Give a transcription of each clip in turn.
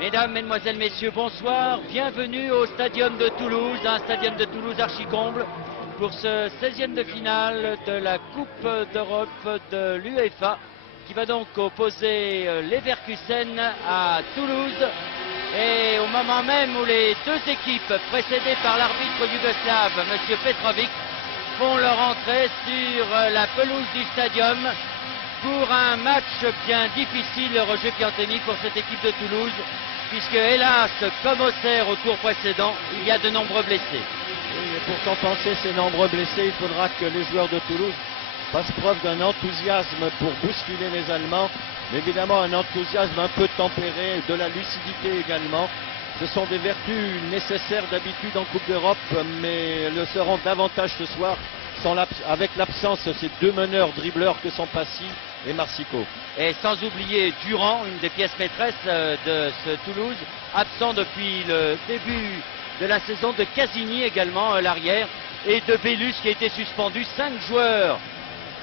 Mesdames, Mesdemoiselles, Messieurs, bonsoir. Bienvenue au Stadium de Toulouse, un Stadium de Toulouse archi-comble pour ce 16e de finale de la Coupe d'Europe de l'UEFA qui va donc opposer Leverkusen à Toulouse. Et au moment même où les deux équipes, précédées par l'arbitre yougoslave, M. Petrovic, font leur entrée sur la pelouse du stadium pour un match bien difficile, Roger Piantoni, pour cette équipe de Toulouse, puisque hélas, comme Auxerre au tour précédent, il y a de nombreux blessés. Oui, et pour compenser ces nombreux blessés, il faudra que les joueurs de Toulouse fassent preuve d'un enthousiasme pour bousculer les Allemands, mais évidemment un enthousiasme un peu tempéré, de la lucidité également. Ce sont des vertus nécessaires d'habitude en Coupe d'Europe, mais elles le seront davantage ce soir avec l'absence de ces deux meneurs dribbleurs que sont Passy et Marsico. Et sans oublier Durand, une des pièces maîtresses de ce Toulouse, absent depuis le début de la saison, de Casigny également, l'arrière, et de Bellus qui a été suspendu. 5 joueurs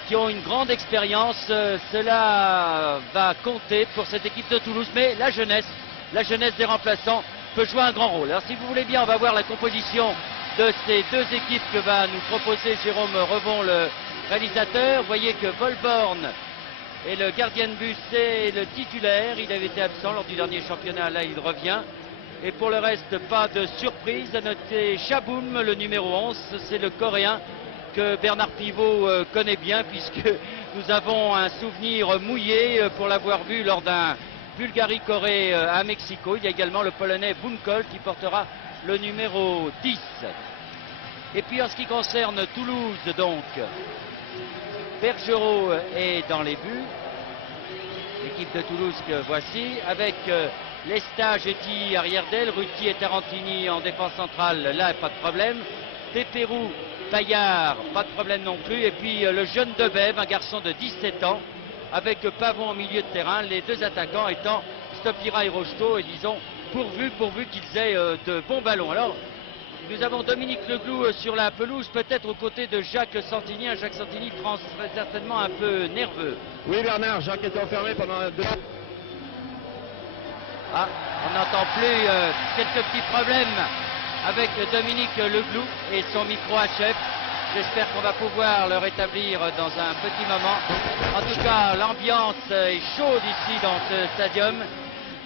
qui ont une grande expérience, cela va compter pour cette équipe de Toulouse, mais la jeunesse des remplaçants peut jouer un grand rôle. Alors si vous voulez bien, on va voir la composition de ces deux équipes que va nous proposer Jérôme Revon, le réalisateur. Vous voyez que Volborn est le gardien de but, c'est le titulaire. Il avait été absent lors du dernier championnat, là il revient. Et pour le reste, pas de surprise. À noter Chaboum, le numéro 11, c'est le Coréen que Bernard Pivot connaît bien, puisque nous avons un souvenir mouillé pour l'avoir vu lors d'un Bulgarie-Corée à Mexico. Il y a également le Polonais Bunkol qui portera le numéro 10. Et puis en ce qui concerne Toulouse, donc, Bergerot est dans les buts. L'équipe de Toulouse que voici, avec Lesta, Getty, arrière d'aile, Ruti et Tarantini en défense centrale, là pas de problème. Pépérou, Paillard, pas de problème non plus. Et puis le jeune Debève, un garçon de 17 ans, avec Pavon en milieu de terrain, les deux attaquants étant Stopira et Rocheteau, et disons pourvu qu'ils aient de bons ballons. Alors nous avons Dominique Leglou sur la pelouse, peut-être aux côtés de Jacques Santini. Jacques Santini très certainement un peu nerveux. Oui Bernard, Jacques était enfermé pendant 2 ans. Ah, on n'entend plus, quelques petits problèmes avec Dominique Leglou et son micro HF. J'espère qu'on va pouvoir le rétablir dans un petit moment. En tout cas, l'ambiance est chaude ici dans ce stadium.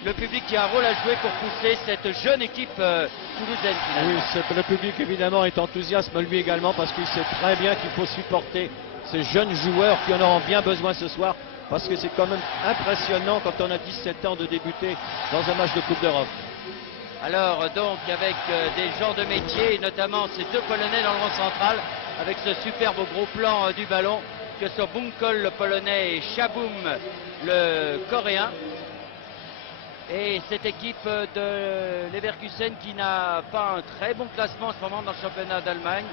Le public qui a un rôle à jouer pour pousser cette jeune équipe toulousaine finalement. Oui, le public évidemment est enthousiaste, lui également, parce qu'il sait très bien qu'il faut supporter ces jeunes joueurs qui en auront bien besoin ce soir, parce que c'est quand même impressionnant quand on a 17 ans de débuter dans un match de Coupe d'Europe. Alors donc avec des gens de métier, et notamment ces deux Polonais dans le rond central, avec ce superbe gros plan du ballon, que sont Bunkol le Polonais et Chaboum le Coréen. Et cette équipe de Leverkusen qui n'a pas un très bon classement en ce moment dans le championnat d'Allemagne,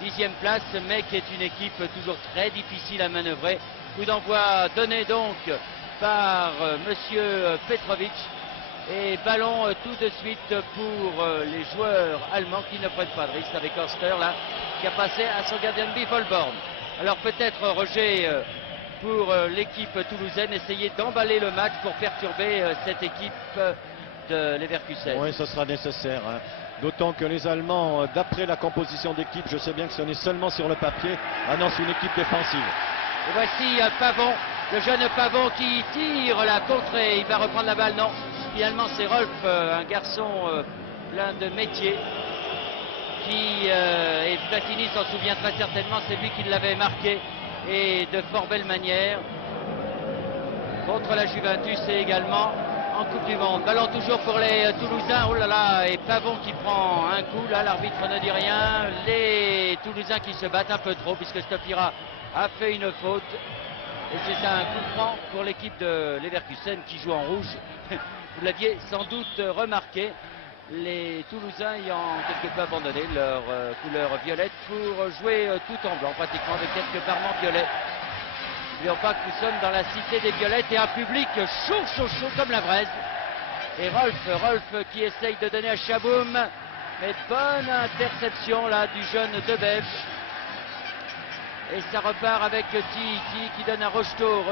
10e place, mais qui est une équipe toujours très difficile à manœuvrer. Coup d'envoi donné donc par Monsieur Petrovic. Et ballon tout de suite pour les joueurs allemands qui ne prennent pas de risque, avec Horster là qui a passé à son gardien de but Volborn. Alors peut-être Roger, pour l'équipe toulousaine, essayer d'emballer le match pour perturber cette équipe de Leverkusen. Oui, ce sera nécessaire, hein. D'autant que les Allemands, d'après la composition d'équipe, je sais bien que ce n'est seulement sur le papier, annoncent une équipe défensive. Et voici Pavon, le jeune Pavon qui tire la contrée. Il va reprendre la balle, non. Finalement c'est Rolf, un garçon plein de métier, qui, et Platini s'en souvient très certainement, c'est lui qui l'avait marqué, et de fort belle manière, contre la Juventus et également en Coupe du Monde. Ballon toujours pour les Toulousains, oh là là, et Pavon qui prend un coup, là l'arbitre ne dit rien, les Toulousains qui se battent un peu trop, puisque Stopira a fait une faute, et c'est un coup franc pour l'équipe de Leverkusen qui joue en rouge. Vous l'aviez sans doute remarqué, les Toulousains ayant quelque peu abandonné leur couleur violette pour jouer tout en blanc, pratiquement avec quelques parements violets. N'oublions pas que nous sommes dans la cité des violettes et un public chaud comme la braise. Et Rolf qui essaye de donner à Chaboum, mais bonne interception là du jeune Debève. Et ça repart avec Ti qui donne à Rocheteau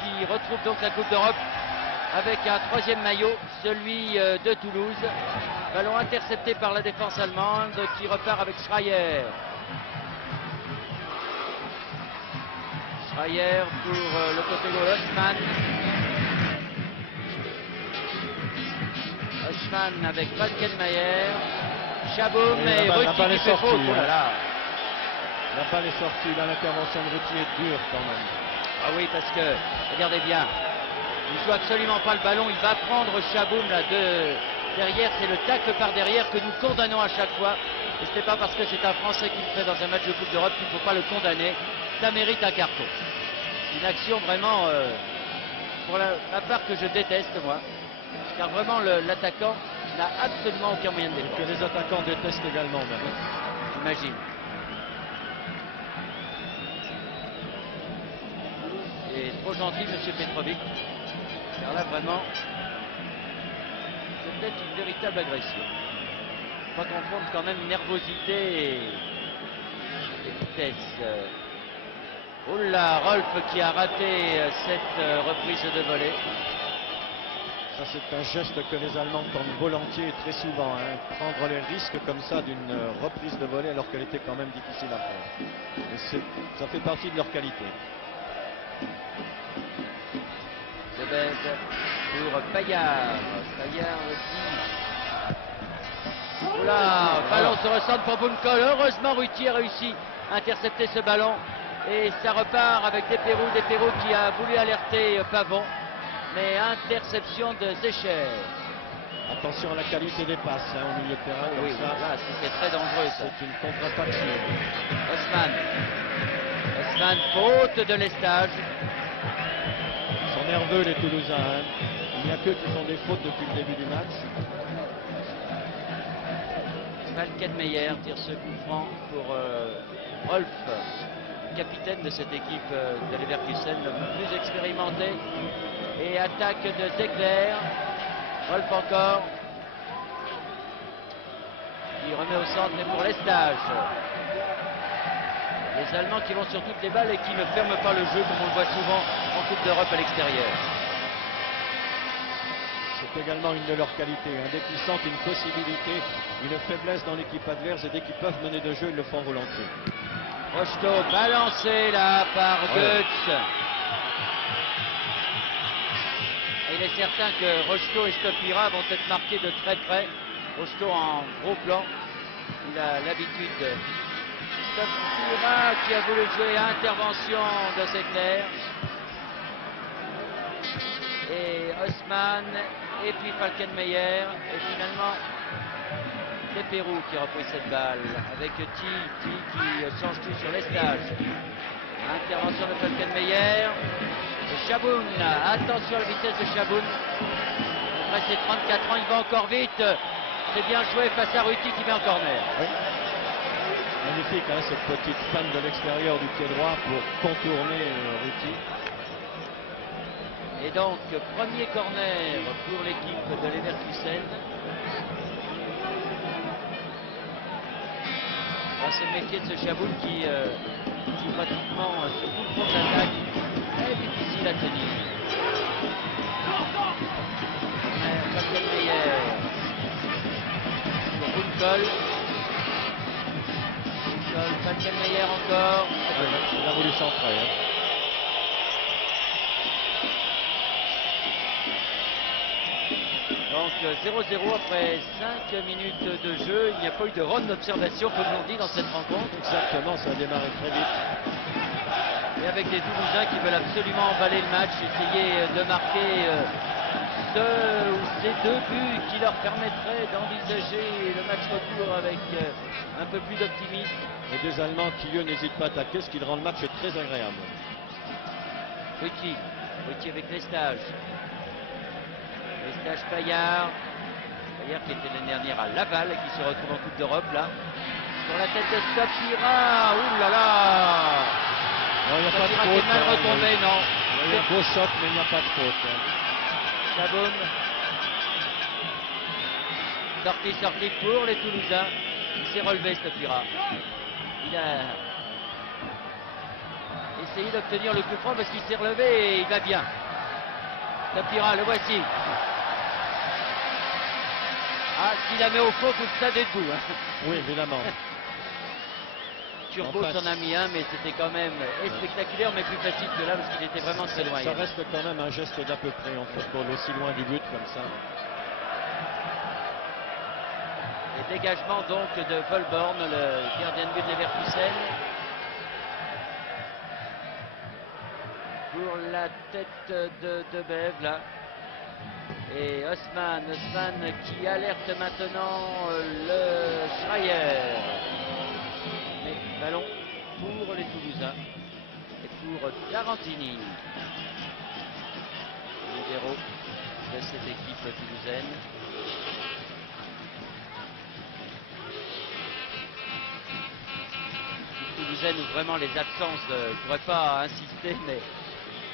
qui retrouve donc la Coupe d'Europe. avec un troisième maillot, celui de Toulouse. Ballon intercepté par la défense allemande qui repart avec Schreier. Schreier pour le côté gauche, Haussmann. Haussmann avec Falkenmayer. Chaboum et Ruti qui fait faute. Oh là là. La balle est sortie, là l'intervention de Ruti est dure quand même. Ah oui, parce que, regardez bien, il joue absolument pas le ballon, il va prendre Chaboum là de derrière, c'est le tacle par derrière que nous condamnons à chaque fois. Et ce n'est pas parce que c'est un Français qui le fait dans un match de Coupe d'Europe qu'il ne faut pas le condamner. Ça mérite un carton. Une action vraiment, pour la part que je déteste moi, car vraiment l'attaquant n'a absolument aucun moyen de défendre. Que les attaquants détestent également même. J'imagine. Et trop gentil, monsieur Petrovic. Car là, vraiment, c'est peut-être une véritable agression. Pas confondre quand même nervosité et vitesse. Oh là, Rolf qui a raté cette reprise de volée. Ça, c'est un geste que les Allemands tentent volontiers très souvent. Hein. Prendre les risques comme ça d'une reprise de volée alors qu'elle était quand même difficile à faire. Et ça fait partie de leur qualité. Pour Payard. Payard aussi. Oula, ballon se ressent pour Bunkol. Heureusement, Ruti a réussi à intercepter ce ballon. Et ça repart avec Despérou qui a voulu alerter Pavon. Mais interception de Zecher. Attention à la qualité des passes hein, au milieu de terrain. Oui, ça, là, c'est très dangereux ça. C'est une contre-attaque. Haussmann, faute de Lestage. Ils sont nerveux les Toulousains. Hein. Il n'y a qu'eux qui font des fautes depuis le début du match. Falkenmayer tire ce coup franc pour Rolf, capitaine de cette équipe de Leverkusen, le plus expérimenté. Et attaque de Zegler. Rolf encore. Il remet au centre et pour Lestage. Les Allemands qui vont sur toutes les balles et qui ne ferment pas le jeu comme on le voit souvent en Coupe d'Europe à l'extérieur. C'est également une de leurs qualités. Hein. Dès qu'ils sentent une possibilité, une faiblesse dans l'équipe adverse et dès qu'ils peuvent mener de jeu, ils le font volontiers. Rocheteau balancé là par Goetz. Il est certain que Rocheteau et Stopira vont être marqués de très près. Rocheteau en gros plan. Il a l'habitude. Stopira qui a voulu jouer à intervention de Zegler. Et Haussmann. Et puis Falkenmayer. Et finalement, Despérou qui repousse cette balle. Avec Ti qui change tout sur Lestage. Intervention de Falkenmayer. Chaboun, attention à la vitesse de Chaboun. Après ses 34 ans, il va encore vite. C'est bien joué face à Ruti qui met en corner. Oui. Magnifique hein, cette petite panne de l'extérieur du pied droit pour contourner Ruti. Et donc, premier corner pour l'équipe de Leverkusen. C'est le métier de ce Chaboun qui pratiquement sur tout le front de l'attaque. Très difficile à tenir. Falkenmayer pour Bunkol. Falkenmayer encore. Il a voulu centrer. Hein. Donc 0-0 après 5 minutes de jeu. Il n'y a pas eu de ronde d'observation comme l'on dit dans cette rencontre. Exactement, ça a démarré très vite. Et avec des Toulousains qui veulent absolument emballer le match, essayer de marquer deux ou ces deux buts qui leur permettraient d'envisager le match retour avec un peu plus d'optimisme. Les deux Allemands qui eux n'hésitent pas à attaquer, ce qui rend le match très agréable. Ruti avec Lestage. Lestage Payard. Payard qui était l'année dernière à Laval et qui se retrouve en Coupe d'Europe là. Sur la tête de Stopira. Ouh là là. Non, il n'y a pas de faute. Qui est mal retombé, non. Il y a un beau choc, mais il n'y a pas de faute. Hein. Chaboun. Sortie pour les Toulousains. Il s'est relevé, Stopira. Il a essayé d'obtenir le coup franc parce qu'il s'est relevé et il va bien. Tapira, le voici. Ah, s'il la met au fond, tout le stade est debout. Hein. Oui, évidemment. Turbo Enfin, s'en a mis un, mais c'était quand même spectaculaire, mais plus facile que là, parce qu'il était vraiment très loin. Ça reste quand même un geste d'à peu près en football, aussi loin du but comme ça. Et dégagement donc de Volborn, le gardien de but de Leverkusen. Pour la tête de Bev, là. Et Osman qui alerte maintenant le Schreier. Mais ballon pour les Toulousains et pour Tarantini, libéraux de cette équipe toulousaine. Toulousaine où vraiment les absences, je ne pourrais pas insister, mais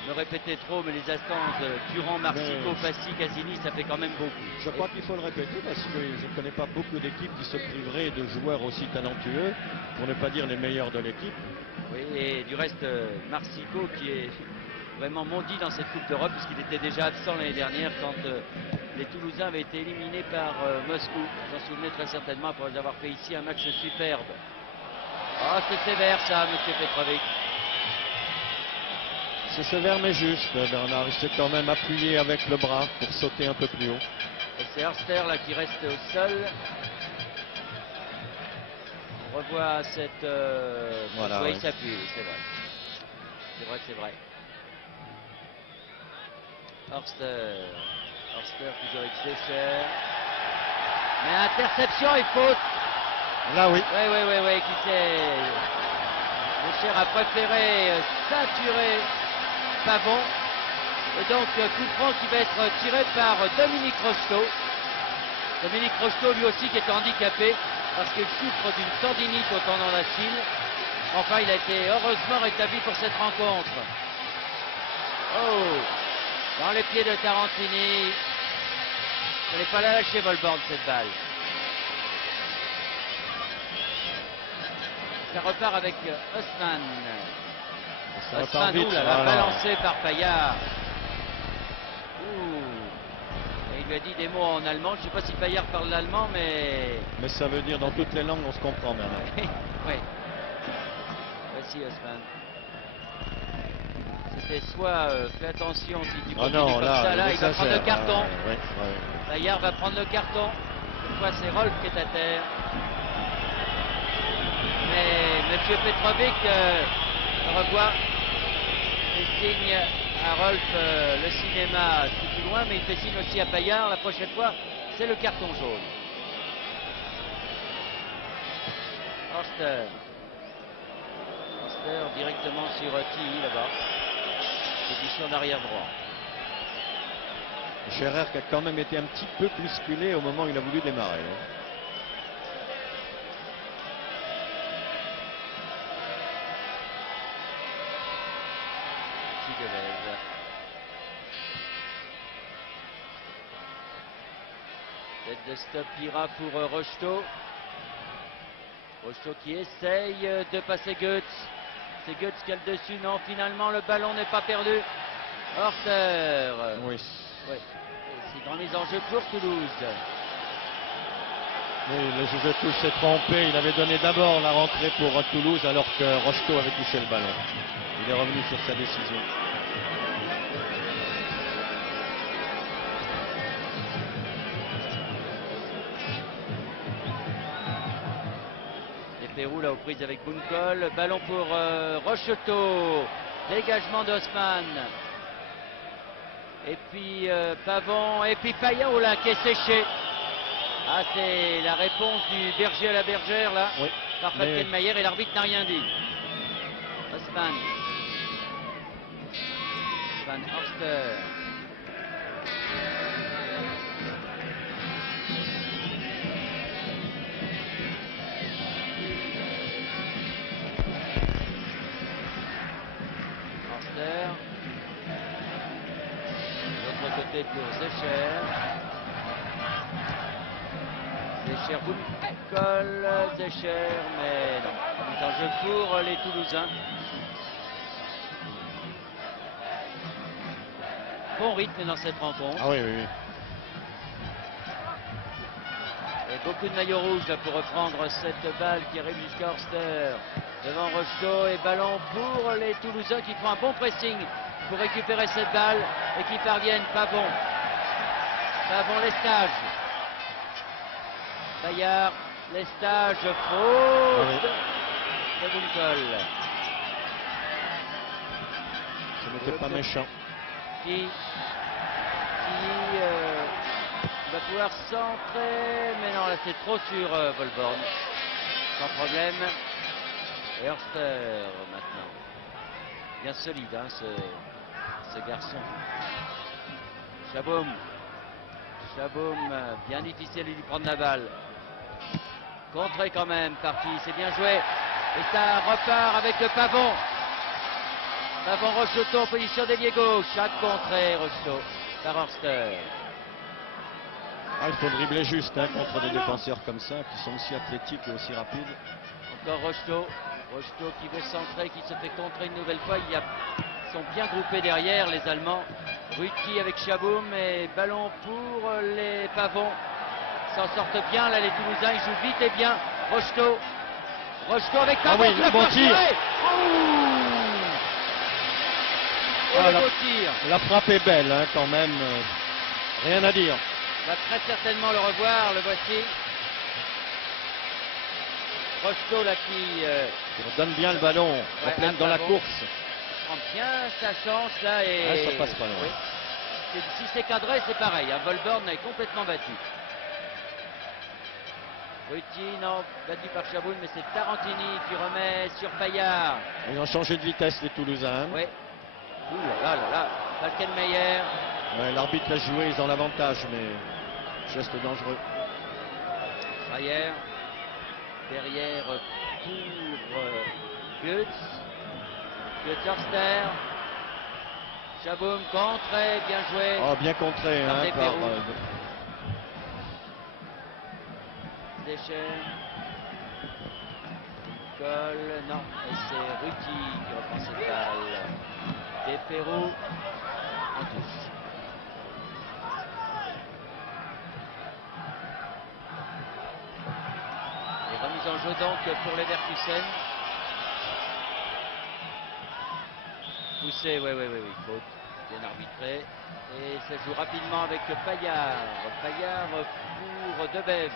me répéter trop, mais les absences Durand, Marsico, Fassi, Casini, ça fait quand même beaucoup. Je crois qu'il faut le répéter parce que je ne connais pas beaucoup d'équipes qui se priveraient de joueurs aussi talentueux, pour ne pas dire les meilleurs de l'équipe. Oui, et du reste, Marsico qui est vraiment maudit dans cette Coupe d'Europe puisqu'il était déjà absent l'année dernière quand les Toulousains avaient été éliminés par Moscou. Vous en souvenez très certainement après avoir fait ici un match superbe. Ah, c'est sévère ça, monsieur Petrovic. C'est sévère mais juste, Bernard. Il s'est quand même appuyé avec le bras pour sauter un peu plus haut. Et c'est Hörster là qui reste au sol. On revoit cette... Voilà, oui, oui. il s'appuie, c'est vrai. C'est vrai. Hörster toujours avec Secher. Mais interception et faute. Là oui. Oui, qui s'est... Secher a préféré ceinturer Pavon. Et donc coup de franc qui va être tiré par Dominique Rocheteau. Dominique Rocheteau lui aussi qui est handicapé parce qu'il souffre d'une tendinite au tendon d'Achille. Enfin, il a été heureusement rétabli pour cette rencontre. Oh, dans les pieds de Tarantini. Il n'allait pas la lâcher Volborn cette balle. Ça repart avec Osman. Ça repart Osman, vite. là, balancé par Payard. Et il lui a dit des mots en allemand. Je ne sais pas si Payard parle l'allemand, mais... Mais ça veut dire dans toutes les langues, on se comprend maintenant. Oui. Voici Osman. C'était soit fais attention si tu continues comme ça, là il va prendre le carton. Payard va prendre le carton. Cette fois c'est Rolf qui est à terre. Mais M. Petrovic revoit et signe à Rolf le cinéma, c'est plus loin, mais il fait signe aussi à Payard. La prochaine fois, c'est le carton jaune. Hörster directement sur Tilly là-bas. Position d'arrière droit. Scherer qui a quand même été un petit peu bousculé au moment où il a voulu démarrer. Tête de stop ira pour Rocheteau. Rocheteau qui essaye de passer Goetz. C'est Goetz qui a le dessus. Non, finalement, le ballon n'est pas perdu. Hörster. Oui. C'est dans les enjeux pour Toulouse. Oui, le juge de touche s'est trompé. Il avait donné d'abord la rentrée pour Toulouse alors que Rocheteau avait touché le ballon. Il est revenu sur sa décision. Pérou là aux prises avec Bunkol. Ballon pour Rocheteau. Dégagement d'Osman. Et puis Pavon. Et puis Payard là qui est séché. Ah, c'est la réponse du berger à la bergère là. Oui. Par Falkenmayer et l'arbitre n'a rien dit. Osman. Van Hörster. L'autre côté pour Secher. Secher Bunkol. Secher, mais non. C'est un jeu pour les Toulousains. bon rythme dans cette rencontre. Ah oui, oui, oui. Et beaucoup de maillots rouges là, pour reprendre cette balle qui arrive jusqu'à Horster. Devant Rocheteau et ballon pour les Toulousains qui font un bon pressing pour récupérer cette balle et qui parviennent. Pavon. Pavon, Lestage. Bayard, Lestage, faute de Bunkol. Ce n'était pas méchant. Qui va pouvoir centrer, mais non, là c'est trop sur Volborn. Sans problème. Et Horster maintenant. Bien solide, hein, ce garçon. Chaboum. Chaboum, bien difficile de lui prendre la balle. Contré quand même, parti, c'est bien joué. Et ça repart avec le Pavon. Pavon Rocheteau en position d'ailier gauche. Chaque contré, Rocheteau par Horster. Ah, il faut dribbler juste hein, contre des défenseurs comme ça, qui sont aussi athlétiques et aussi rapides. Encore Rocheteau. Rocheteau qui veut centrer, qui se fait contrer une nouvelle fois. Ils sont bien groupés derrière, les Allemands. Ruti avec Chaboum et ballon pour les Pavons. S'en sortent bien, là, les Toulousains. Ils jouent vite et bien. Rocheteau. Rocheteau avec Pavon. Ah oui, le bon tir. Le beau tir. La frappe est belle, hein, quand même. Rien à dire. On va très certainement le revoir, le voici. Rocheteau là qui On donne bien le ballon, en pleine dans la course. Prend bien sa chance là et Ah, ça passe pas loin. Oui. Si c'est cadré, c'est pareil. Hein. Volborn est complètement battu. Ruti, non, battu par Chaboun, mais c'est Tarantini qui remet sur Payard. Ils ont changé de vitesse les Toulousains. Oui. Ouh là là là. Falkenmeyer. Ouais, l'arbitre l'a joué, ils ont l'avantage, mais geste dangereux. Schreier. Derrière pour Goetz. Goetz Horster. Chaboum contré, bien joué. Oh, bien contré Par hein, des par Pérou. Deschênes. Nicole, non, et c'est Ruti qui reprend cette balle. Des Pérou en touche. Et remise en jeu donc pour les Leverkusen. Poussé, oui, faute, bien arbitré. Et ça joue rapidement avec Payard. Payard pour Debev.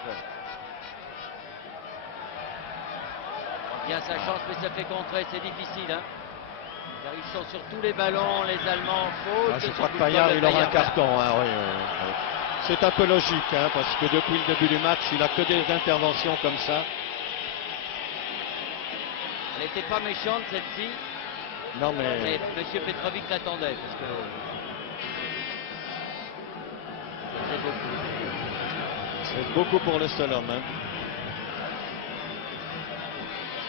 Bien sa chance, mais ça fait contrer, c'est difficile. Hein, car ils sont sur tous les ballons, les Allemands. Faute. Ah, je crois que Payard, il aura un carton. Hein, oui. C'est un peu logique, hein, parce que depuis le début du match, il a que des interventions comme ça. Elle n'était pas méchante, celle-ci. Non, mais M. Petrovic l'attendait, parce que c'est beaucoup. c'est beaucoup pour le seul homme. Hein.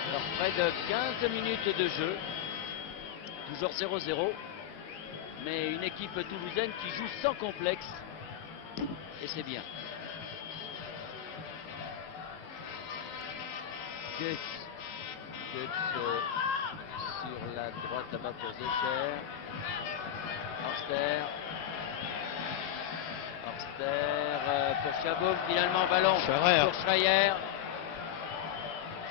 Alors, près de 15 minutes de jeu. Toujours 0-0. Mais une équipe toulousaine qui joue sans complexe. Et c'est bien. Goetz sur la droite là-bas pour Zecher. Horster pour Chaboum. Finalement, ballon pour Schreier.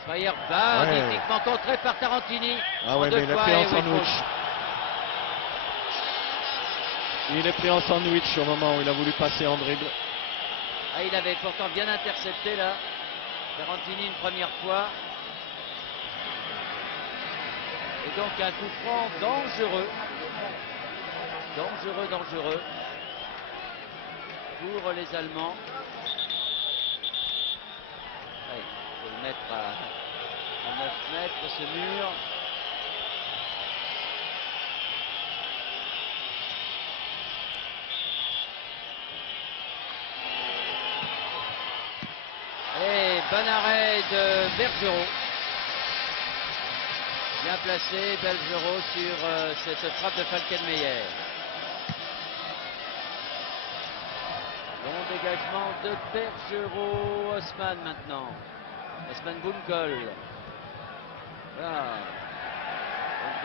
Schreier bat, difficilement contré par Tarantini. Ah ouais, mais il est pris en sandwich. Il est pris en sandwich au moment où il a voulu passer en dribble. Ah, il avait pourtant bien intercepté là. Tarantini une première fois. Et donc un coup franc dangereux. Dangereux. Pour les Allemands. Allez, il faut le mettre à 9 mètres ce mur. Et bon arrêt de Bergerot. Bien placé, Bergerot sur cette frappe de Falkenmeyer. Bon dégagement de Bergerot. Haussmann maintenant. Haussmann Bunkol. Voilà.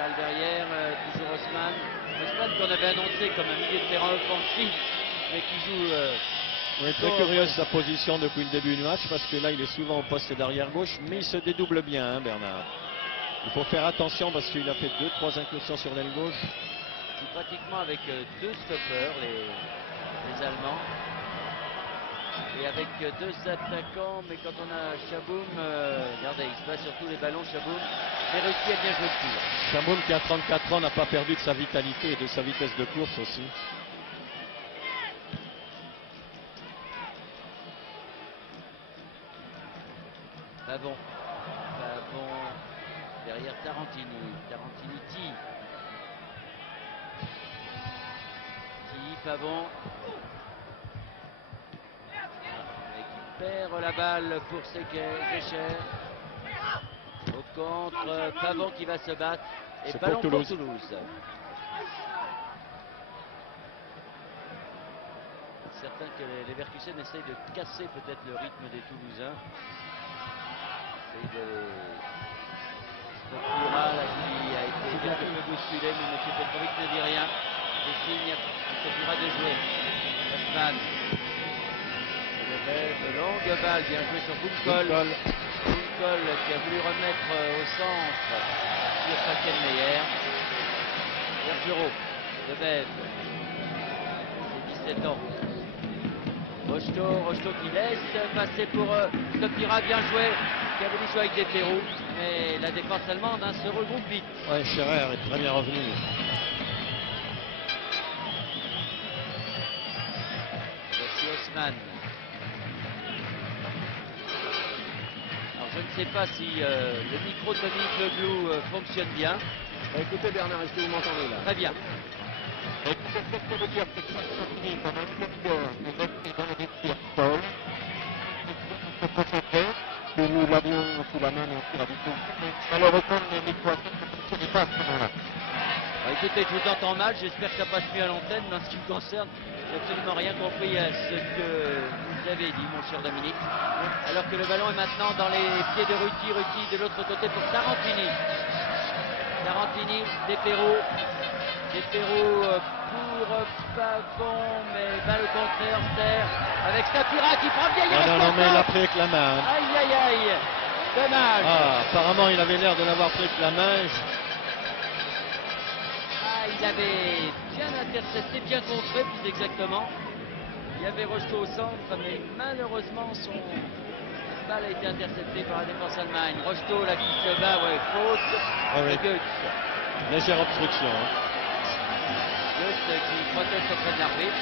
balle derrière, toujours Haussmann. Haussmann qu'on avait annoncé comme un milieu de terrain offensif, mais qui joue... Oui, très curieuse sa position depuis le début du match, parce que là, il est souvent au poste d'arrière gauche, mais il se dédouble bien, hein, Bernard. Il faut faire attention parce qu'il a fait 2-3 incursions sur l'aile gauche. Qui pratiquement avec deux stoppeurs, les Allemands. Et avec deux attaquants, mais quand on a Chaboum, regardez, il se bat sur tous les ballons, Chaboum, mais réussit à bien jouer le coup. Chaboum, qui a 34 ans, n'a pas perdu de sa vitalité et de sa vitesse de course aussi. Pavon, derrière Tarantini tire. Pavon. Récupère la balle pour Gécher. Au contre, Pavon qui va se battre. Et ballon pour Toulouse. Certain que les Leverkusen essayent de casser peut-être le rythme des Toulousains. Et de Stopura là, qui a été quelque peu bousculé, mais M. Petrovic ne dit rien. Des signes à Stopura de jouer. Haussmann. De longue balle, bien joué sur Bunkol. Bunkol qui a voulu remettre au centre sur Falkenmeyer. Bergerot, Debev. C'est 17 ans. Rocheteau qui laisse passer pour Stopira, bien joué. Qui avait joué avec des Pérou, mais la défense allemande se regroupe vite. Ouais, Scherer est très bien revenu. Voici Haussmann. Alors je ne sais pas si le micro Tony Leglou fonctionne bien. Écoutez Bernard, est-ce que vous m'entendez là? Très bien. Nous l'avions sous la main, mais on tire à beaucoup. Malheureusement, le micro ne pas à ce moment-là. Écoutez, je vous entends mal, j'espère que ça passe mieux à l'antenne, mais en ce qui me concerne, j'ai absolument rien compris à ce que vous avez dit, mon cher Dominique. Alors que le ballon est maintenant dans les pieds de Ruti de l'autre côté pour Tarantini. Tarantini, des Pérou pour Pavon, mais balle au contraire, Ster, avec Stopira qui prend bien. Non, mais il a pris avec la main. Hein. Aïe, aïe, aïe, dommage. Apparemment, il avait l'air de l'avoir pris avec la main. Il avait bien intercepté, bien contré, plus exactement. Il y avait Rocheteau au centre, mais malheureusement, son balle a été interceptée par la défense Allemagne. Rocheteau, là, qui se bat, faute. Ouais. Et Goetz. Légère obstruction. Hein. Goetz qui proteste auprès de l'arbitre.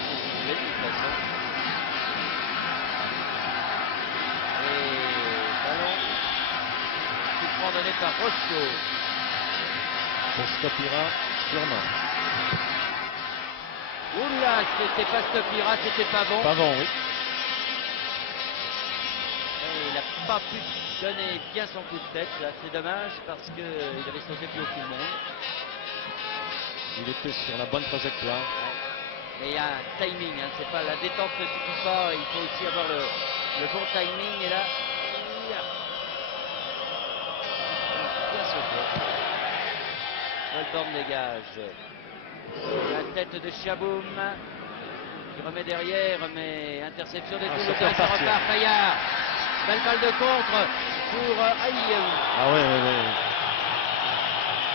C'est sifflé, de toute façon. Et ballon. Coup franc donné par Rocheteau. Pour Stopira, sûrement. Oula, c'était pas Stopira, c'était Pavon. Pavon, oui. Et il n'a pas pu donner bien son coup de tête, là, c'est dommage parce qu'il avait sauté plus haut que tout le monde. Il était sur la bonne trajectoire. Ouais. Mais il y a un timing, hein, c'est pas la détente ne suffit pas, il faut aussi avoir le bon timing et là, il a bien sauté. Goldborn dégage. La tête de Chaboum qui remet derrière, mais interception des Toulousains, ça repart. Fayard. Belle balle de contre pour Ah oui.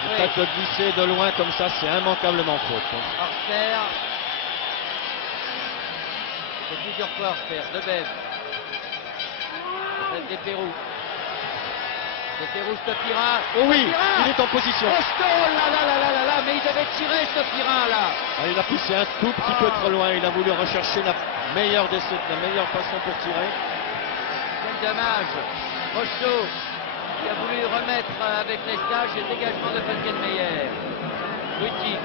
Le tacle glissé de loin comme ça, c'est immanquablement faute. Orster. C'est plusieurs fois Orster. Debev. Des Pérou. Stopira. Oh oui, Stopira. il est en position. Là, mais il devait tirer Stopira là. Il a poussé un tout petit peu trop loin. Il a voulu rechercher la meilleure façon pour tirer. Quel dommage. Rocheteau qui a voulu remettre avec les stages et dégagement de Falkenmeyer. Ruti.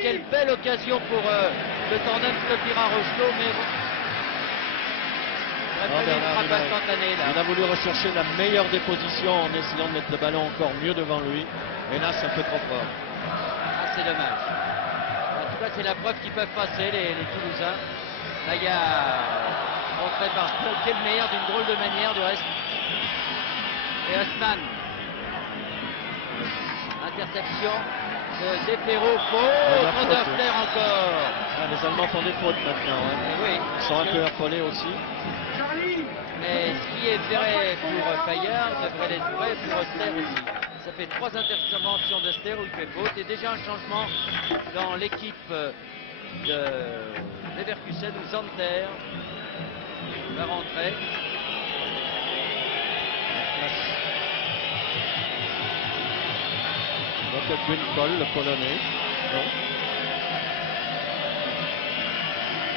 Quelle belle occasion pour le tandem Stopira-Rocheteau, mais il a voulu rechercher la meilleure des positions en essayant de mettre le ballon encore mieux devant lui. Mais là, c'est un peu trop fort. C'est dommage. En tout cas, c'est la preuve qu'ils peuvent passer, les Toulousains. Là, il y a rentré par Falkenmeyer d'une drôle de manière, du reste. Et Haussmann. Interception de Desperreau. la Faute faute, d'Hofter encore. Ah, les Allemands font des fautes maintenant. Hein. Et oui, Ils sont un peu affolés aussi. mais ce qui est vrai pour Paillard devrait être vrai pour Oster aussi. Ça fait 3 interventions d'Oster où il fait faute et déjà un changement dans l'équipe de Leverkusen où Zanter va rentrer. Donc Bunkol, le Polonais. Non.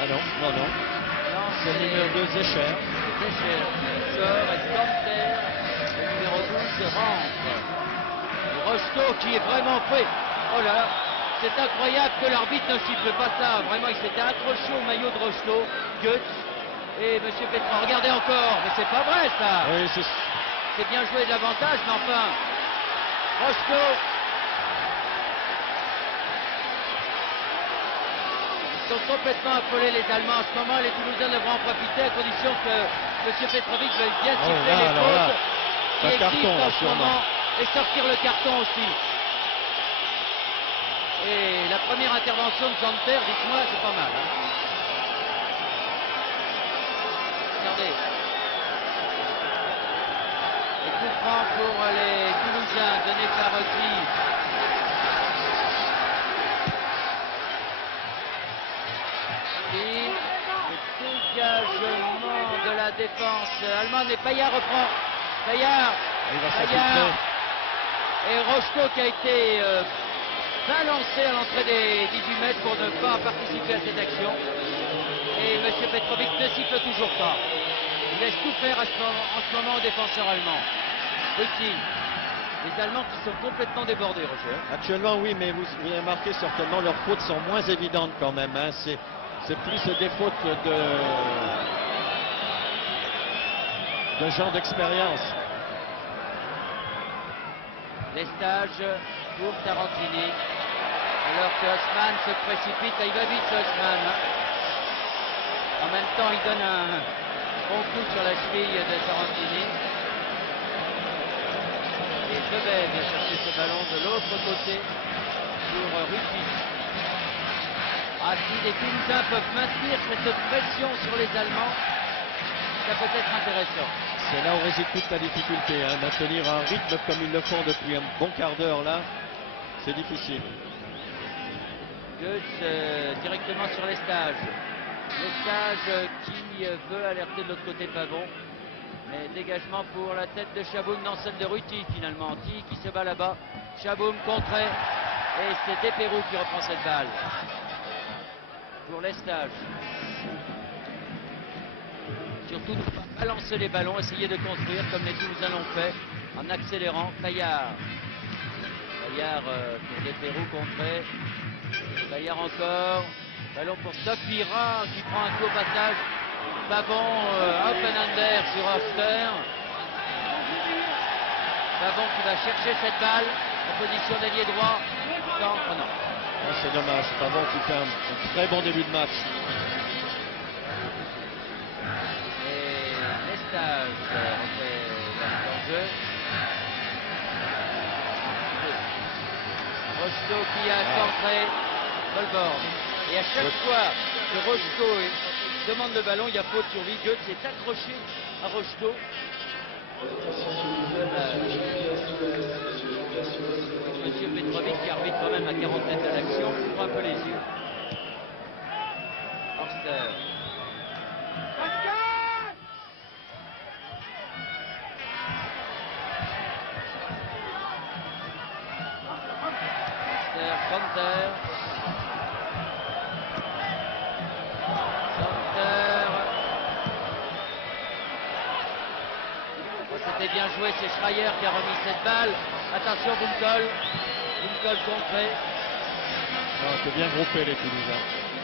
Ah non, non, non. Non, C'est le numéro 2, Zecher. Zecher qui sort et Zanter, le numéro 12, rentre. Et Rocheteau qui est vraiment fait. Oh là là, c'est incroyable que l'arbitre ne siffle pas ça. Vraiment, il s'était accroché au maillot de Rocheteau, Goetz. Et M. Petra, regardez encore, mais c'est pas vrai ça. Oui, C'est bien joué de l'avantage, mais enfin, Rocheteau. Ils sont complètement affolés les Allemands. En ce moment, les Toulousains devront en profiter à condition que M. Petrovic veuille bien siffler les fautes qui un carton, existent en ce sûrement. moment et sortir le carton aussi. Et la première intervention de Zanter, dites-moi, c'est pas mal. Hein. Regardez. Et coup franc pour les Toulousains, donné par Guy. Et le dégagement de la défense allemande et Paillard reprend. Paillard. Il va Paillard. Et Rocheteau qui a été balancé à l'entrée des 18 mètres pour ne pas participer à cette action. Et M. Petrovic ne siffle toujours pas. Il laisse tout faire en ce moment aux défenseurs allemands. Ruti. Les Allemands qui sont complètement débordés, Roger. Actuellement, oui, mais vous avez remarqué certainement leurs fautes sont moins évidentes quand même. Hein. C'est plus des fautes de gens d'expérience. Les stages pour Tarantini. Alors que Haussmann se précipite, il va vite Haussmann. En même temps, il donne un bon coup sur la cheville de Tarantini. Et Debay vient chercher ce ballon de l'autre côté pour Ruti. Ah, si les Toulousains peuvent maintenir cette pression sur les Allemands, ça peut être intéressant. C'est là où réside toute la difficulté. Hein. Maintenir un rythme comme ils le font depuis un bon quart d'heure là, c'est difficile. Goetz directement sur les stages. Les stages qui veut alerter de l'autre côté Pavon. Mais dégagement pour la tête de Chaboum dans celle de Ruti finalement. Qui se bat là-bas. Chaboum contré. Et c'est Desperreau qui reprend cette balle. Pour les stages. Surtout ne pas balancer les ballons, essayer de construire comme les Toulousains l'ont fait en accélérant. Paillard. Paillard pour Desperreau contré. Paillard encore. Ballon pour Stokvira qui prend un coup au passage. Pavon, Oppenander sur Hofter. Pavon qui va chercher cette balle en position d'ailier droit. Non, oh non. Ah, c'est dommage. Pavon qui fait un très bon début de match. Et Lestage refait l'enjeu. Rocheteau qui a contré Colborn. Et à chaque fois que Rocheteau demande le ballon, il y a faute sur lui. Goetz est accroché à Rocheteau. Monsieur Petrovic qui arbitre quand même à 40 mètres à l'action, ouvre un peu les yeux. Horster. Horster, Kanter. C'était bien joué, c'est Schreier qui a remis cette balle. Attention, Bunkol. Bunkol contré. C'est bien groupé les Toulousains.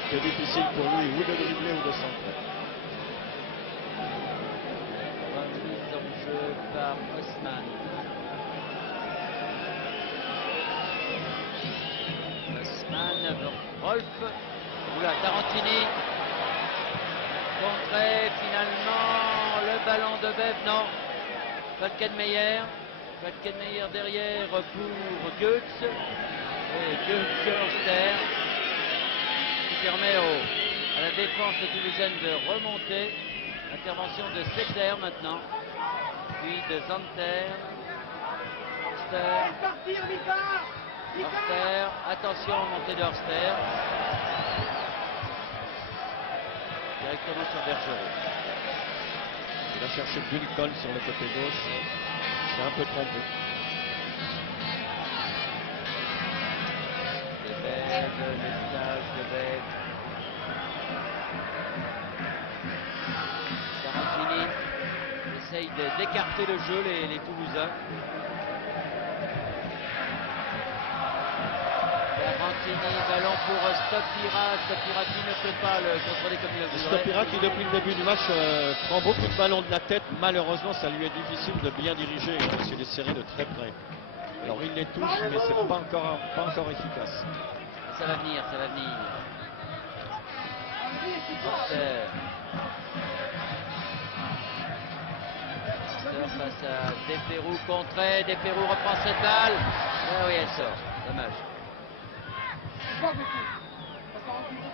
C'est difficile pour lui ou de dribbler ou de centrer. Remise en jeu par Haussmann. Haussmann, Rolf. Oula, Tarantini. Contré, finalement, le ballon de Bev, non. Falkenmeyer. Falkenmeyer derrière pour Goetz. Et Goetz-Hörster qui permet à la défense toulousaine de remonter. Intervention de Setter maintenant. Puis de Zanter. Hörster. Attention, montée de Hörster. Directement sur Bergerot. Il a cherché Bullcol sur le côté gauche. C'est un peu trompé. De Bève, le stage de Bève. Tarantini essaye d'écarter le jeu, les Toulousains. Tarantini, ballon pour Stopira. Stopira qui ne peut pas le contrôler comme il le voudrait. Stopira qui depuis le début du match prend beaucoup de ballons de la tête. Malheureusement, ça lui est difficile de bien diriger parce qu'il est serré de très près. Alors il les touche, mais c'est pas encore efficace. Ça va venir, ça va venir. Hörster face à Desperou, contré. Desperou reprend cette balle. Ah oui, elle sort. Dommage.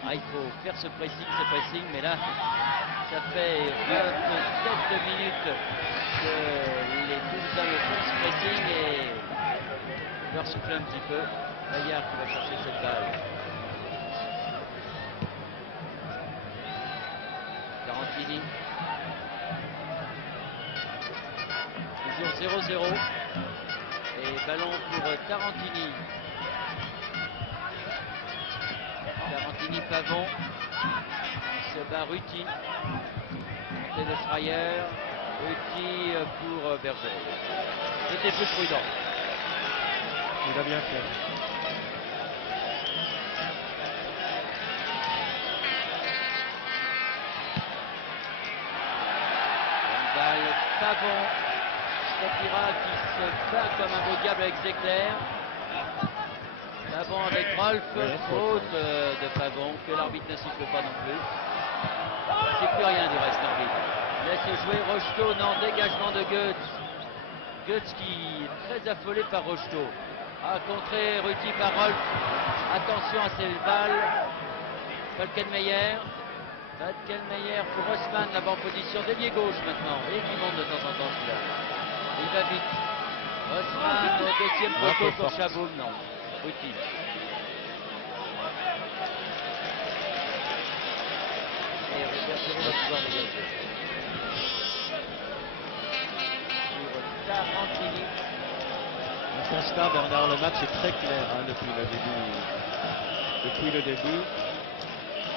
Ah, il faut faire ce pressing, mais là, ça fait 27 minutes que les Toulousains le font ce pressing et leur souffler un petit peu. Bayard qui va chercher cette balle. Tarantini. Toujours 0-0. Et ballon pour Tarantini. Tarantini Pavon. Se bat Ruti. Montée de Schreier. Ruti pour Bergerot. C'était plus prudent. Il a bien fait. Pavon, Stopira qui se bat comme un beau diable avec Zecler. Pavon avec Rolf, faute de Pavon que l'arbitre ne siffle pas non plus. C'est plus rien du reste, l'arbitre. Laisse jouer Rocheteau, non, dégagement de Goetz. Goetz qui est très affolé par Rocheteau. A contré Ruti par Rolf. Attention à cette balle. Falkenmeyer. Falkenmeyer pour Osman, là-bas en position d'ailier gauche maintenant, et qui monte de temps en temps celui-là. Il va vite. Osman au deuxième poteau pour Chaboum, non. Ruti. Et Bergerot va pouvoir dégager. Pour Tarantini. Le constat, Bernard, le match est très clair depuis le début.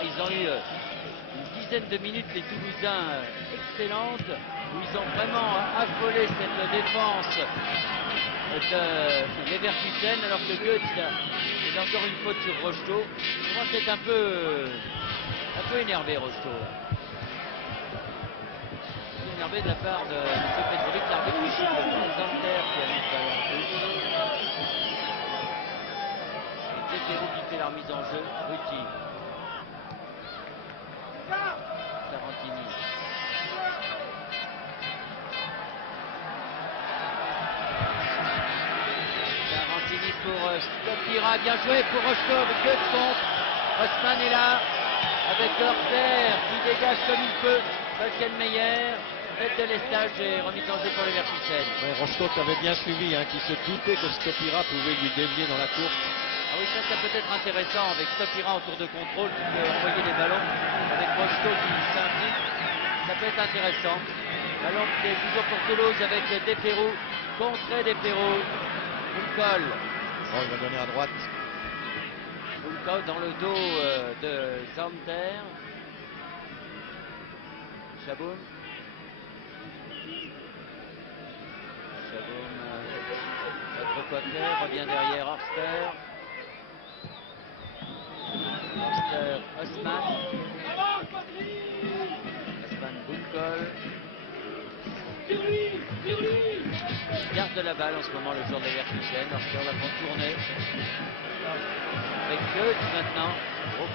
Ils ont eu une dizaine de minutes, les Toulousains, excellentes, où ils ont vraiment affolé cette défense de Leverkusen, alors que Goetz a encore une faute sur Rocheteau. Moi, c'est un peu énervé, Rocheteau. Énervé de la part de M. Petrovic, l'arbitre qui siffle Zanter qui a mis le ballon en plus. Et Desperou qui fait la remise en jeu. Ruti. Tarantini. Tarantini pour Stopira, bien joué pour Rocheteau avec Goetz contre. Osman est là avec Hörster qui dégage comme il peut. Falkenmeyer, tête de l'estage et remise en jeu pour Leverkusen. Ouais, Rocheteau qui avait bien suivi, qui se doutait que Stopira pouvait lui dévier dans la course. Ah oui, ça peut être intéressant avec Stopira en tour de contrôle qui peut envoyer des ballons avec Rocheteau qui s'implique. Ça peut être intéressant. Ballon qui est toujours pour Toulouse avec Desperou. Contré Desperou. Bullcol. Oh, il va donner à droite. Bullcol dans le dos de Zanter. Chaboum. Chaboum, notre coiffeur, revient derrière Hörster. Hörster, Osman. Osman, Bullcol. Il garde la balle en ce moment, le joueur de Leverkusen. Hörster la prend tourner. Avec Goetz maintenant. Oh.